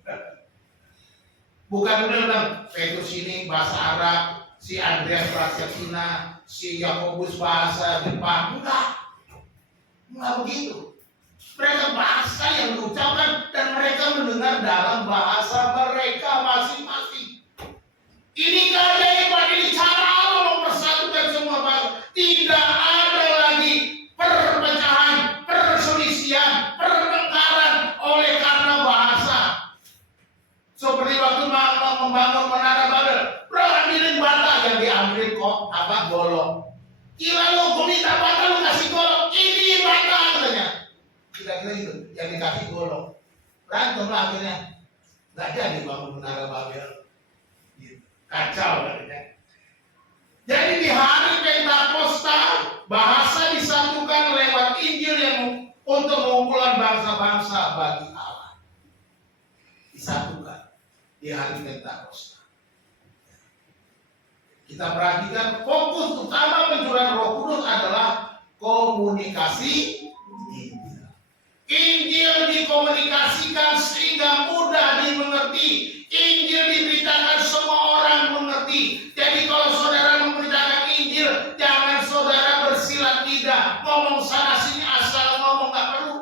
Bukan benar, Petrus ini bahasa Arab, si Andreas bahasa Cina, si Yakobus bahasa Jepang. Enggak begitu. Mereka bahasa yang diucapkan dan mereka mendengar dalam bahasa mereka masing-masing. Ini keajaiban, ini cara Allah mempersatukan semua bahasa. Tidak ada lagi perpecahan, perselisihan, pertengkaran oleh karena bahasa. Seperti waktu membangun menara Babel, bro ambilin bata yang diambil kok golong. Gila lu, gue minta bata lu kasih golong, ini bata katanya. Kira-kira itu yang dikasih golong. Berantem lah akhirnya, nggak jadi bangun menara Babel. Kacau katanya. Jadi di hari Pentakosta bahasa disatukan lewat Injil yang untuk mengumpulkan bangsa-bangsa bagi Allah. Disatukan di hari Pentakosta. Kita perhatikan fokus utama pencurahan Roh Kudus adalah komunikasi Injil. Injil dikomunikasikan sehingga mudah dimengerti. Injil diberitakan semua orang mengerti. Jadi kalau saudara memberitakan Injil, jangan saudara bersilat lidah, ngomong sana sini asal ngomong, nggak perlu.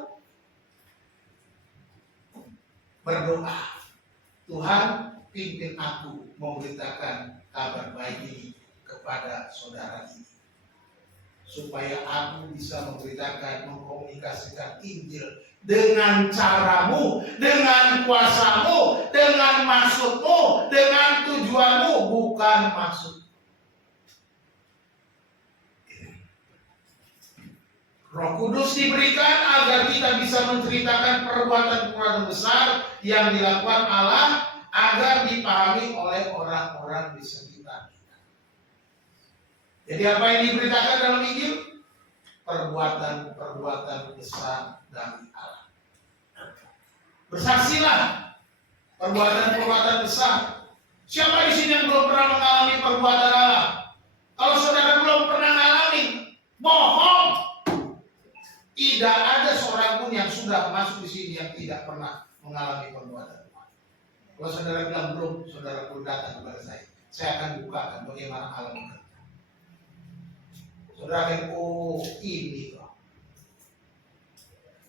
Berdoa, Tuhan pimpin aku memberitakan kabar baik ini kepada saudara ini, supaya aku bisa memberitakan, mengkomunikasikan Injil dengan caramu, dengan kuasamu, dengan maksudmu, dengan tujuanmu, bukan maksud. Roh Kudus diberikan agar kita bisa menceritakan perbuatan-perbuatan besar yang dilakukan Allah agar dipahami oleh orang-orang di sekitar kita. Jadi apa yang diberitakan dalam Injil? Perbuatan-perbuatan besar dari Allah. Bersaksilah perbuatan-perbuatan besar. Siapa di sini yang belum pernah mengalami perbuatan Allah? Kalau saudara belum pernah mengalami, bohong. Tidak ada seorang pun yang sudah masuk di sini yang tidak pernah mengalami perbuatan Tuhan. Kalau saudara bilang belum, saudara perlu datang kepada saya akan bukakan bagaimana Allah bekerja. Saudara akan, ini kok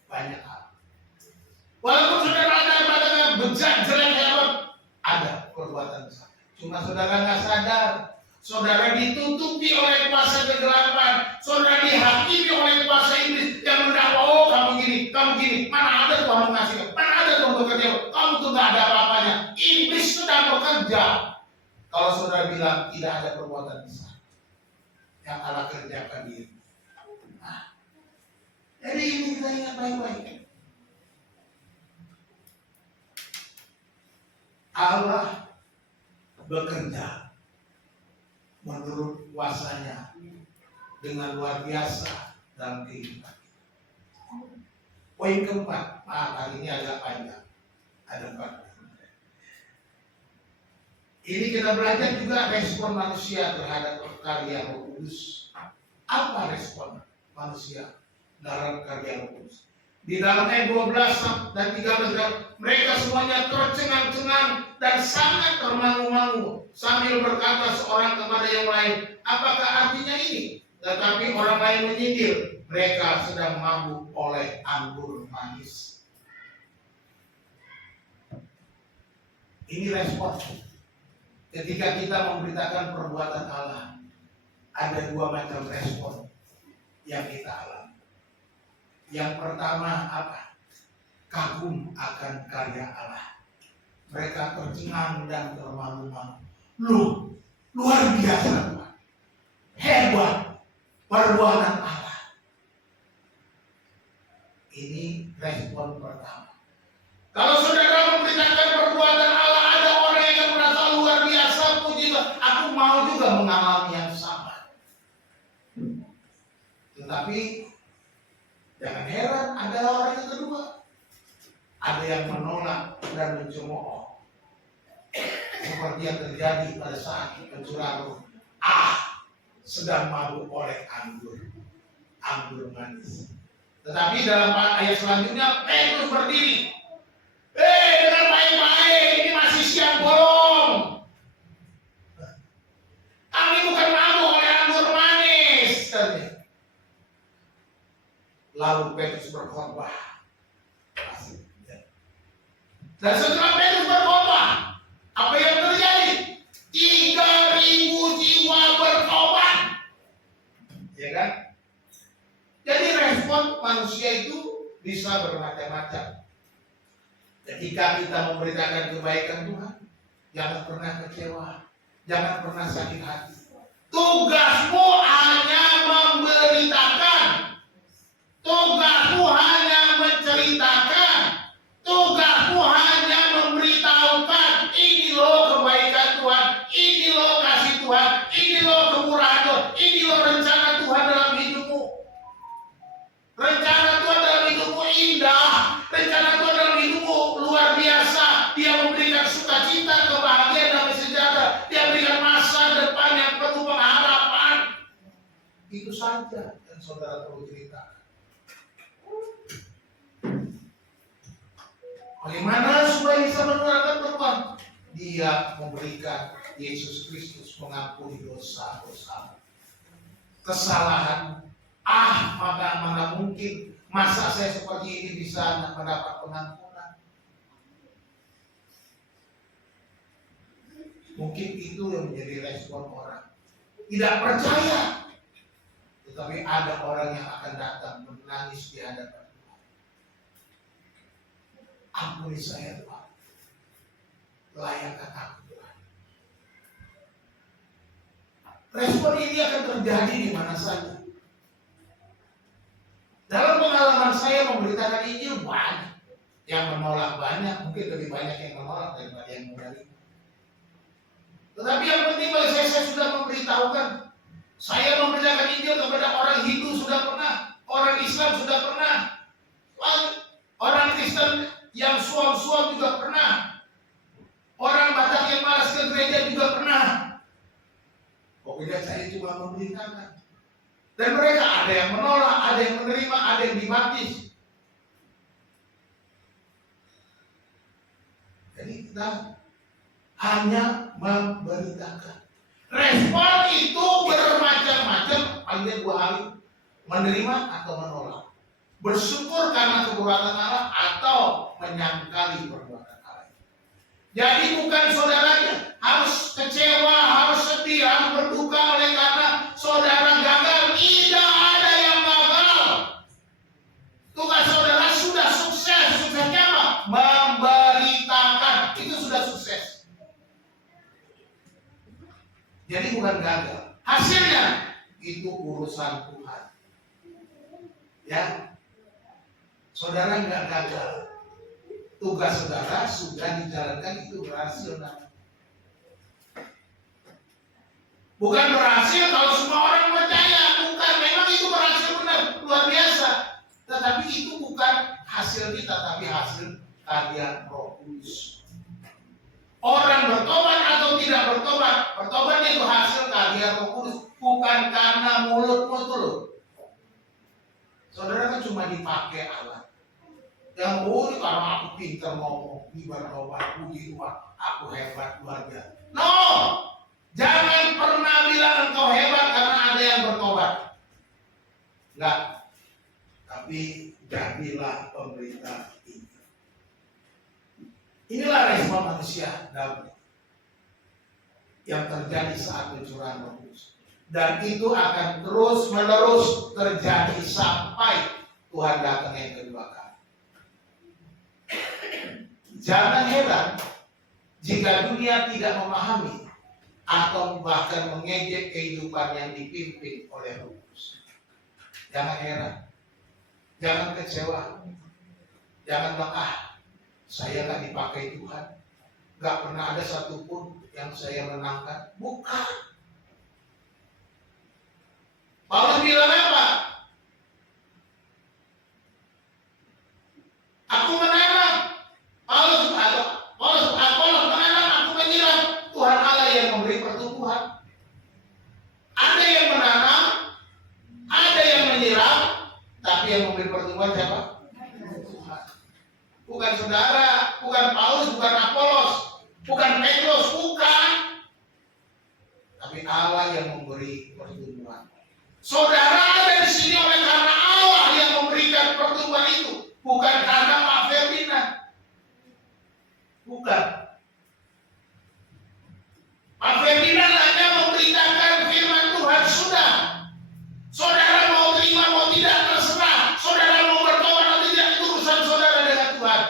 banyak hal. Walaupun saudara ada bejat jelek hebat, ada perbuatan besar. Cuma saudara nggak sadar. Saudara ditutupi oleh kuasa kegelapan, saudara dihakimi oleh kuasa iblis yang mendakwa, kamu gini, mana ada Tuhan mengasihi, mana ada Tuhan bekerja, kamu tuh nggak ada apa-apanya. Iblis sudah bekerja. Kalau saudara bilang tidak ada perbuatan besar yang Allah kerjakan diri. Nah, jadi ini kita ingat baik-baik. Allah bekerja menurut kuasanya dengan luar biasa dalam kehidupan kita. Poin keempat, hari ini agak panjang, ada 4. Ini kita belajar juga respon manusia terhadap karya Roh Kudus. Apa respon manusia dalam karya Roh Kudus? Di dalam ayat 12 dan 13, mereka semuanya tercengang-cengang dan sangat termangu-mangu sambil berkata seorang kepada yang lain, apakah artinya ini? Tetapi orang lain menyindir, mereka sedang mabuk oleh anggur manis. Ini respon. Ketika kita memberitakan perbuatan Allah, ada dua macam respon yang kita alami. Yang pertama apa? Kagum akan karya Allah. Mereka tercengang dan termalu-malu. Loh, luar biasa Tuhan. Hebat perbuatan Allah. Ini respon pertama. Kalau saudara memberitakan perbuatan Allah, ada orang yang merasa luar biasa, puji Tuhan. Aku mau juga mengalami yang sama. Tetapi jangan heran, ada orang yang kedua. Ada yang menolak dan mencemooh. Seperti yang terjadi pada saat pencurahan sedang mabuk oleh anggur manis. Tetapi dalam ayat selanjutnya Petrus berdiri. Dengar baik-baik, ini masih siang bolong. Kami bukan mabuk oleh anggur manis. Lalu Petrus berkhotbah. Dan setelah Petrus berkhotbah, apa yang terjadi? 3.000 jiwa bertobat. Ya kan? Jadi respon manusia itu bisa bermacam-macam. Ketika kita memberitakan kebaikan Tuhan, jangan pernah kecewa, jangan pernah sakit hati. Tugasmu hanya memberitakan. Tugasmu hanya menceritakan. Tugasmu hanya memberitahukan. Ini loh kebaikan Tuhan, ini loh kasih Tuhan, ini loh kemurahan Tuhan, ini loh rencana Tuhan dalam hidupmu. Rencana Tuhan dalam hidupmu indah, rencana Tuhan dalam hidupmu luar biasa. Dia memberikan sukacita, kebahagiaan, damai sejahtera. Dia memberikan masa depan yang penuh pengharapan. Itu saja yang saudara perlu ceritakan. Bagaimana supaya bisa menularkan Tuhan? Dia memberikan Yesus Kristus mengampuni dosa-dosa, kesalahan. Mana mungkin masa saya seperti ini bisa mendapat pengampunan? Mungkin itu yang menjadi respon orang. Tidak percaya. Tetapi ada orang yang akan datang menangis di hadapan Tuhan. Ampuni saya Tuhan. Layakkan aku Tuhan. Respon ini akan terjadi di mana saja. Dalam pengalaman saya memberitakan Injil banyak. Yang menolak banyak, mungkin lebih banyak yang menolak daripada yang menerima. Tetapi yang penting bagi saya sudah memberitahukan. Saya memberitakan Injil kepada orang Hindu sudah pernah, orang Islam sudah pernah, orang Kristen yang suam-suam juga pernah, orang Batak yang malas ke gereja juga pernah. Pokoknya saya cuma memberitakan. Dan mereka ada yang menolak, ada yang menerima, ada yang dibaptis. Jadi kita hanya memberitakan. Respon itu bermacam-macam, paling 2 hari. Menerima atau menolak. Bersyukur karena perbuatan Allah atau menyangkali perbuatan Allah. Jadi bukan saudaranya harus kecewa, harus sedih, harus berduka oleh karena saudara gagal. Tidak ada yang gagal. Tugas saudara sudah sukses. Suksesnya apa? Memberitakan. Itu sudah sukses. Jadi bukan gagal. Hasilnya itu urusan Tuhan. Ya, saudara nggak gagal. Tugas saudara sudah dijalankan, itu berhasil. Bukan berhasil kalau semua orang percaya. Bukan, memang itu berhasil benar, luar biasa. Tetapi itu bukan hasil kita, tapi hasil karya Roh Kudus. Orang bertobat atau tidak bertobat, bertobat itu hasil karya Roh Kudus, bukan karena mulutmu itu loh. Saudara kan cuma dipakai Allah. Yang karena aku pintar ngomong, bertobat, puji Tuhan, aku hebat, luar biasa. No, jangan pernah bilang engkau hebat karena ada yang bertobat. Enggak. Tapi jadilah pemberita Injil. Inilah respon manusia dalam yang terjadi saat pencurahan Roh Kudus. Dan itu akan terus menerus terjadi sampai Tuhan datang yang kedua kali. Jangan heran jika dunia tidak memahami atau bahkan mengejek kehidupan yang dipimpin oleh Roh Kudus. Jangan heran, jangan kecewa, jangan bilang, saya nggak dipakai Tuhan, nggak pernah ada satupun yang saya menangkan. Bukan. Paulus bilang apa? Aku menanam. Paulus menanam, aku menyiram. Tuhan Allah yang memberi pertumbuhan. Ada yang menanam, ada yang menyiram, tapi yang memberi pertumbuhan siapa? Tuhan. Bukan saudara, bukan Paulus, bukan Apolos, bukan Petrus, bukan. Tapi Allah yang memberi pertumbuhan. Saudara ada di sini oleh karena Allah yang memberikan pertumbuhan itu, bukan karena Pak Ferdinand. Bukan. Pak Ferdinand hanya memberitakan firman Tuhan, sudah. Saudara mau terima mau tidak terserah. Saudara mau bertobat atau tidak, itu urusan saudara dengan Tuhan.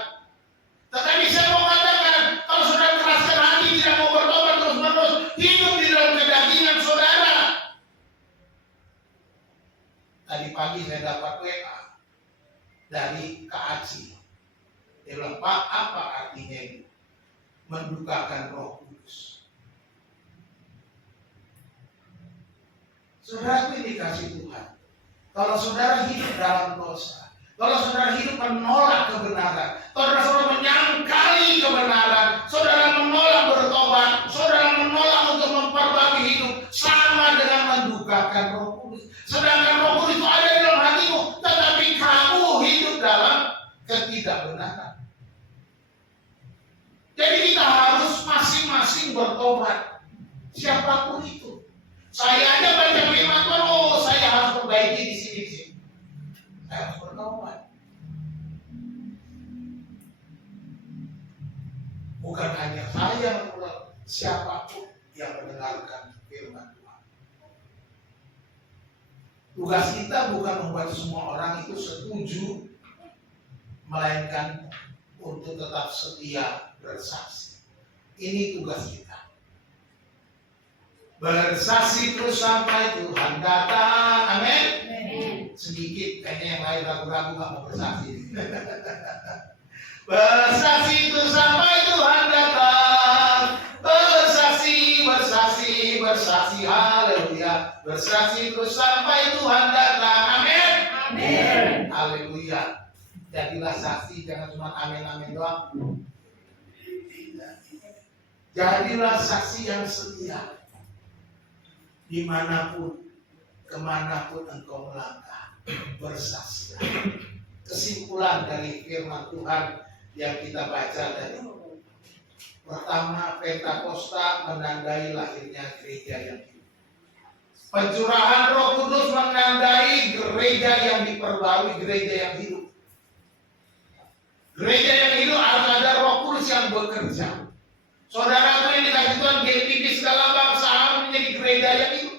Tetapi saya mau katakan, kalau saudara keraskan hati tidak mau bertobat terus-menerus, hidup di dalam kedagingan saudara. Tadi pagi saya dapat WA dari Kak Aci. Dia bilang, Pak, apa artinya itu? Mendukakan Roh Kudus. Saudara itu dikasih Tuhan. Kalau saudara hidup dalam dosa, kalau saudara hidup menolak kebenaran, kalau saudara menyangkali kebenaran, saudara menolak bertobat, saudara menolak untuk memperbaiki hidup, sama dengan mendukakan Roh Kudus. Sedangkan Roh Kudus itu ada di dalam hatimu, tetapi kamu hidup dalam ketidakbenaran. Jadi kita harus masing-masing bertobat, siapapun itu. Saya aja baca firman Tuhan, saya harus perbaiki di sini. Saya harus bertobat. Bukan hanya saya, siapapun yang mendengarkan firman Tuhan. Tugas kita bukan membuat semua orang itu setuju, melainkan untuk tetap setia bersaksi. Ini tugas kita. Bersaksi terus sampai Tuhan datang. Amin. Sedikit, kayaknya yang lain ragu-ragu nggak mau bersaksi. Bersaksi terus sampai Tuhan datang. Bersaksi, bersaksi, bersaksi. Haleluya. Bersaksi terus sampai Tuhan datang. Amin. Amin. Haleluya. Jadilah saksi, jangan cuma amin-amin doang. Jadilah saksi yang setia. Dimanapun, kemanapun engkau melangkah, bersaksilah. Kesimpulan dari firman Tuhan yang kita baca tadi. Pertama, Pentakosta menandai lahirnya gereja yang hidup. Pencurahan Roh Kudus menandai gereja yang diperbarui, gereja yang hidup. Gereja yang hidup harus ada Roh Kudus yang bekerja. Saudara yang dikasih Tuhan, GPP segala bangsa harus menjadi gereja yang hidup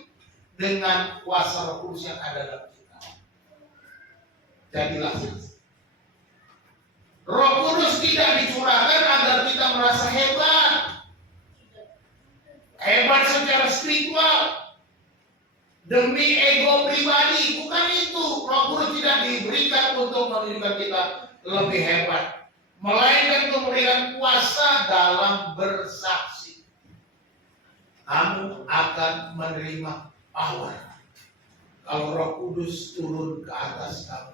dengan kuasa Roh Kudus yang ada dalam kita. Jadilah saksi. Roh Kudus tidak dicurahkan agar kita merasa hebat. Hebat secara spiritual. Demi ego pribadi. Bukan itu. Roh Kudus tidak diberikan untuk menunjukkan kita lebih hebat. Melainkan untuk memberikan kuasa dalam bersaksi. Kamu akan menerima power kalau Roh Kudus turun ke atas kamu.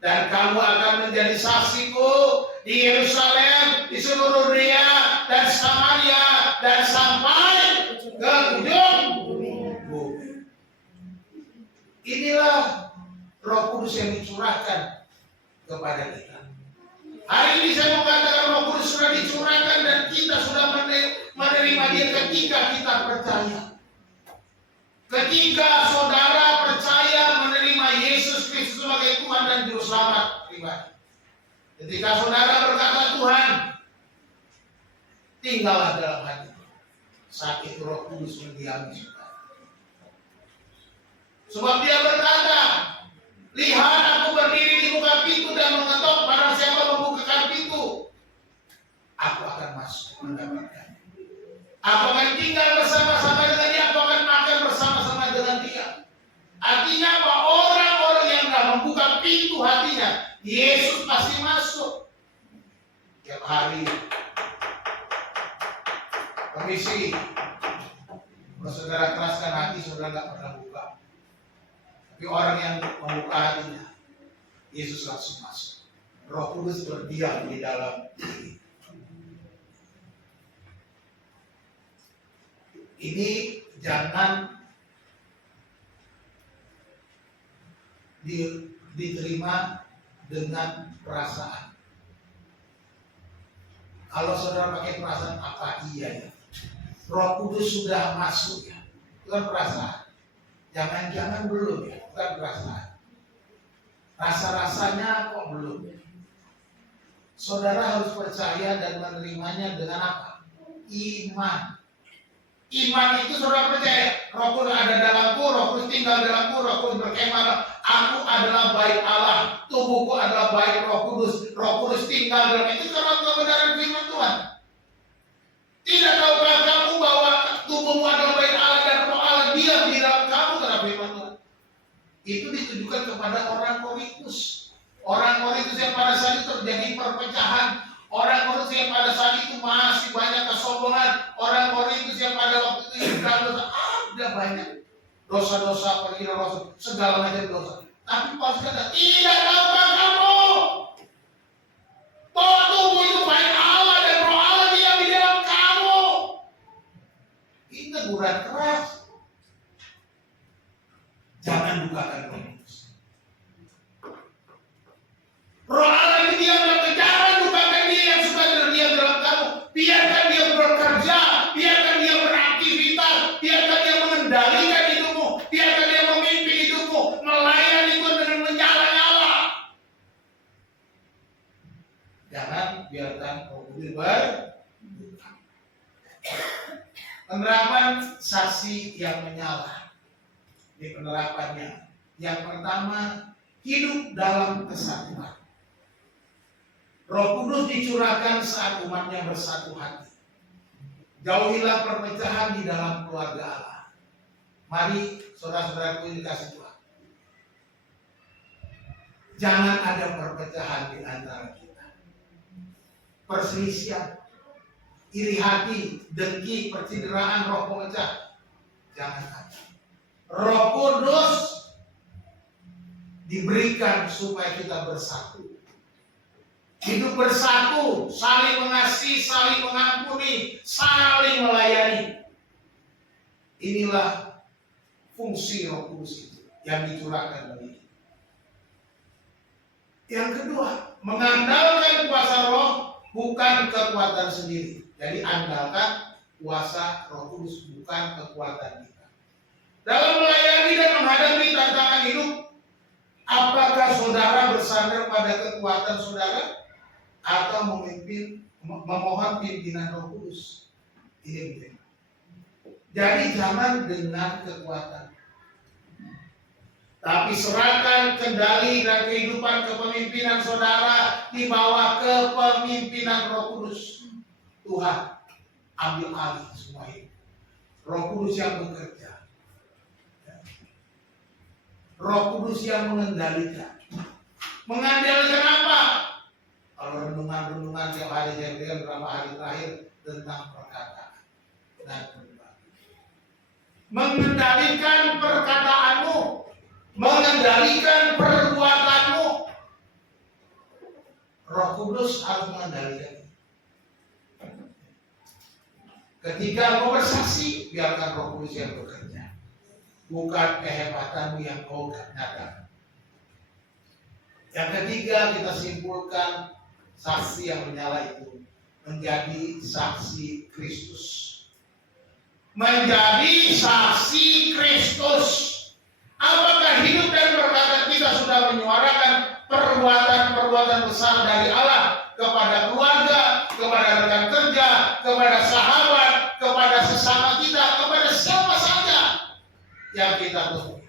Dan kamu akan menjadi saksiku di Yerusalem, di seluruh dunia, dan Samaria, dan sampai ke ujung bumi. Inilah Roh Kudus yang dicurahkan kepada kita. Hari ini saya mau katakan Roh Kudus sudah dicurahkan dan kita sudah menerima Dia ketika kita percaya. Ketika saudara percaya menerima Yesus Kristus sebagai Tuhan dan Juru Selamat, Ketika saudara berkata Tuhan, tinggallah dalam hati. Saat itu Roh Kudus mendiami saudara. Sebab dia berkata, lihat aku berdiri di muka pintu dan mengetok, barang siapa membukakan pintu, aku akan masuk mendapatkan. Aku akan tinggal bersama-sama dengan dia, aku akan makan bersama-sama dengan dia. Artinya apa? Orang-orang yang tidak membuka pintu hatinya, Yesus pasti masuk. Tiap hari. Permisi, kalau saudara keraskan hati, saudara tidak pernah buka. Tapi orang yang membuka hatinya, Yesus langsung masuk. Roh Kudus berdiam di dalam diri. Ini jangan diterima dengan perasaan. Kalau saudara pakai perasaan, apa iya ya? Roh Kudus sudah masuk ya, bukan perasaan. Jangan-jangan belum ya, bukan perasaan. Rasa-rasanya kok belum ya. Saudara harus percaya dan menerimanya dengan apa? Iman. Iman itu saudara percaya, Roh Kudus ada dalamku, Roh Kudus tinggal dalamku, Roh Kudus berkemah. Aku adalah baik Allah, tubuhku adalah baik Roh Kudus, Roh Kudus tinggal dalam itu karena kebenaran firman Tuhan. Tidak tahukah kamu bahwa tubuhmu adalah baik Allah dan Roh Allah diam di dalam kamu karena firman Tuhan. Itu ditujukan kepada orang Korintus. Orang Korintus yang pada saat itu terjadi perpecahan. Orang Korintus yang pada saat itu masih banyak kesombongan. Orang Korintus yang pada waktu itu ada banyak dosa-dosa, perkiraan dosa, segala macam dosa. Tapi Paulus kata, tidak tahukah kamu bahwa tubuh itu baik Allah dan Roh Allah diam di dalam kamu. Ini teguran keras. Jangan bukakan Korintus. Roh Allah ini diam dalam kamu. Jangan bukakan dia yang suka terdiam dalam kamu. Biarkan dia bekerja, biarkan dia beraktivitas, biarkan dia mengendalikan hidupmu, biarkan dia memimpin hidupmu, melayani Tuhan dengan menyala-nyala. Jangan biarkan Roh Kudus berbuka. Penerapan saksi yang menyala. Ini penerapannya. Yang pertama, hidup dalam kesatuan. Roh Kudus dicurahkan saat umatnya bersatu hati. Jauhilah perpecahan di dalam keluarga Allah. Mari saudara-saudaraku yang dikasih Tuhan. Jangan ada perpecahan di antara kita. Perselisihan, iri hati, dengki, percideraan, roh pemecah. Jangan ada. Roh Kudus diberikan supaya kita bersatu. Hidup bersatu, saling mengasihi, saling mengampuni, saling melayani. Inilah fungsi Roh Kudus itu yang dicurahkan bagi kita. Yang kedua, mengandalkan kuasa Roh bukan kekuatan sendiri. Jadi andalkan kuasa Roh Kudus, bukan kekuatan kita. Dalam melayani dan menghadapi tantangan hidup, apakah saudara bersandar pada kekuatan saudara atau memohon pimpinan Roh Kudus? Ini penting. Jadi jangan dengan kekuatan, tapi serahkan kendali dan kehidupan kepemimpinan saudara di bawah kepemimpinan Roh Kudus. Tuhan, ambil alih semua ini. Roh Kudus yang bekerja, Roh Kudus yang mengendalikan. Mengendalikan apa? Kalau renungan-renungan tiap hari saya berikan beberapa hari terakhir tentang perkataan dan berbagi. Mengendalikan perkataanmu, mengendalikan perbuatanmu. Roh Kudus harus mengendalikan. Ketika kau bersaksi, biarkan Roh Kudus yang bekerja, bukan kehebatanmu yang kau nyatakan. Yang ketiga, kita simpulkan saksi yang menyala itu menjadi saksi Kristus. Menjadi saksi Kristus. Apakah hidup dan perkataan kita sudah menyuarakan perbuatan-perbuatan besar dari Allah kepada keluarga, kepada rekan kerja, kepada sahabat, kepada sesama kita, kepada siapa saja yang kita temui.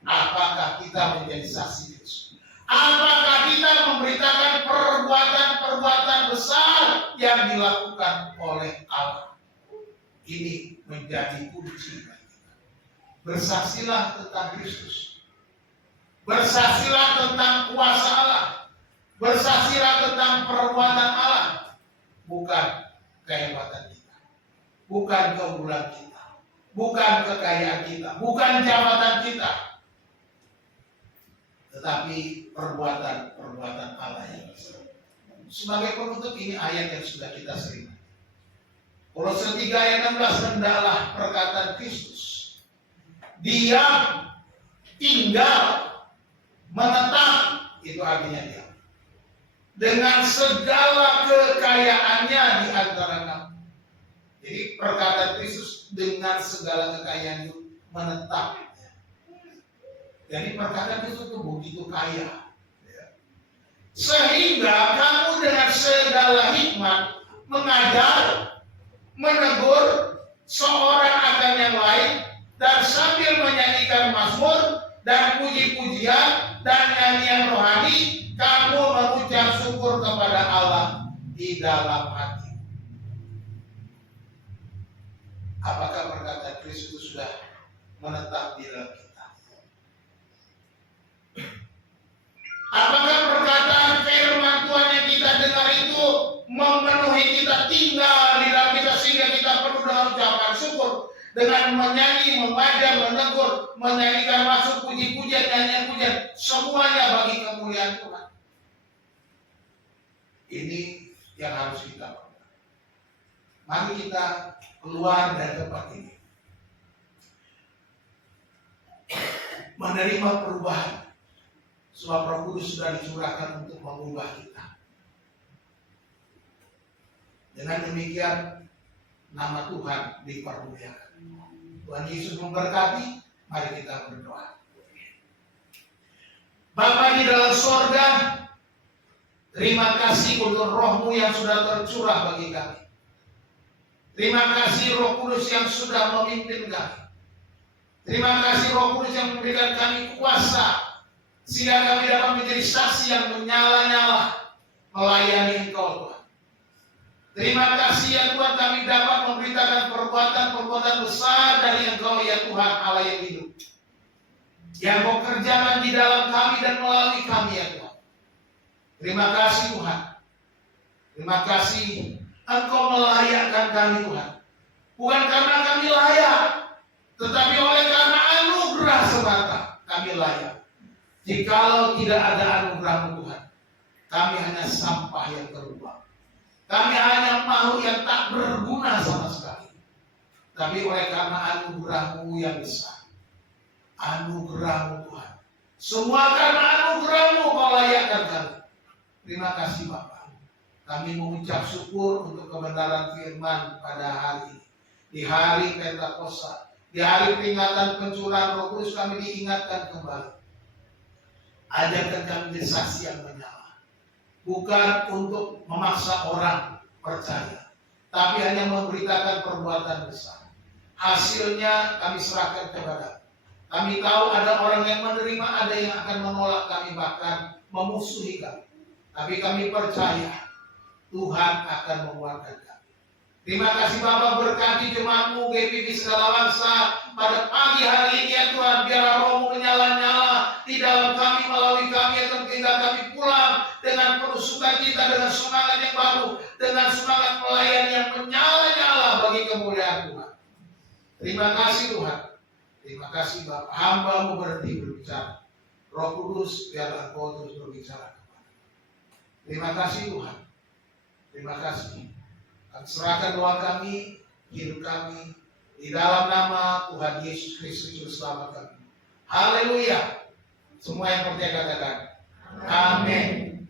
Apakah kita menjadi saksi Yesus? Apakah kita memberitakan perbuatan-perbuatan besar yang dilakukan oleh Allah? Ini menjadi kunci bagi kita. Bersaksilah tentang Kristus. Bersaksilah tentang kuasa Allah. Bersaksilah tentang perbuatan Allah. Bukan kehebatan kita. Bukan keunggulan kita. Bukan kekayaan kita. Bukan jabatan kita. Tetapi perbuatan Allah yang besar. Sebagai penutup, ini ayat yang sudah kita sering. Kolose 3 ayat 16, hendaklah perkataan Kristus diam, tinggal, menetap, itu artinya diam, dengan segala kekayaannya di antara kamu. Jadi perkataan Kristus dengan segala kekayaan itu menetap. Jadi perkataan itu begitu kaya, sehingga kamu dengan segala hikmat mengajar, menegur seorang akan yang lain, dan sambil menyanyikan mazmur dan puji-pujian dan nyanyian rohani, kamu mengucap syukur kepada Allah di dalam hati. Apakah perkataan Kristus sudah menetap di dalam kita? Apakah perkataan firman Tuhan yang kita dengar itu memenuhi kita, tinggal di dalam kita, sehingga kita perlu dengan ucapan syukur, dengan menyanyi, membaca, menegur, menyanyikan masuk puji-pujian, nyanyian-pujian, semuanya bagi kemuliaan Tuhan. Ini yang harus kita lakukan. Mari kita keluar dari tempat ini, menerima perubahan. Sebab Roh Kudus sudah dicurahkan untuk mengubah kita. Dengan demikian, nama Tuhan dipermuliakan. Tuhan Yesus memberkati. Mari kita berdoa. Bapa di dalam sorga, terima kasih untuk Roh-Mu yang sudah tercurah bagi kami. Terima kasih Roh Kudus yang sudah memimpin kami. Terima kasih Roh Kudus yang memberikan kami kuasa, sehingga kami dapat menjadi saksi yang menyala-nyala melayani Engkau, Tuhan. Terima kasih ya Tuhan, kami dapat memberitakan perbuatan-perbuatan besar dari Engkau ya Tuhan Allah yang hidup, yang Kau kerjakan di dalam kami dan melalui kami ya Tuhan. Terima kasih Tuhan. Terima kasih Engkau melayakkan kami Tuhan. Bukan karena kami layak, tetapi oleh karena anugerah semata kami layak. Jikalau tidak ada anugerah-Mu Tuhan, kami hanya sampah yang terbuang. Kami hanya makhluk yang tak berguna sama sekali. Tapi oleh karena anugerah-Mu yang besar, anugerah-Mu Tuhan, semua karena anugerah-Mu Kau layakkan kami. Terima kasih Bapa. Kami mengucap syukur untuk kebenaran firman pada hari ini. Di hari Pentakosta, di hari peringatan pencurahan Roh Kudus, kami diingatkan kembali. Ajarkan kami menjadi saksi yang menyala. Bukan untuk memaksa orang percaya, tapi hanya memberitakan perbuatan besar. Hasilnya kami serahkan kepada. Kami tahu ada orang yang menerima, ada yang akan menolak kami, bahkan memusuhi kami. Tapi kami percaya Tuhan akan menguatkan kami. Terima kasih Bapak, berkati jemaat-Mu GPB segala bangsa pada pagi hari ini ya Tuhan. Biarlah Roh-Mu menyala-nyala di dalam kami, melalui kami, ya Tuhan, hingga kami pulang dengan penuh sukacita, dengan semangat yang baru, dengan semangat melayani yang menyala-nyala bagi kemuliaan Tuhan. Terima kasih Tuhan. Terima kasih Bapak. Hamba-Mu berhenti berbicara. Roh Kudus, biarlah Kau terus berbicara kepada. Terima kasih Tuhan. Terima kasih. Kami serahkan doa kami, hidup kami, di dalam nama Tuhan Yesus Kristus Juru Selamat kami. Haleluya. Semua yang percaya katakan amin.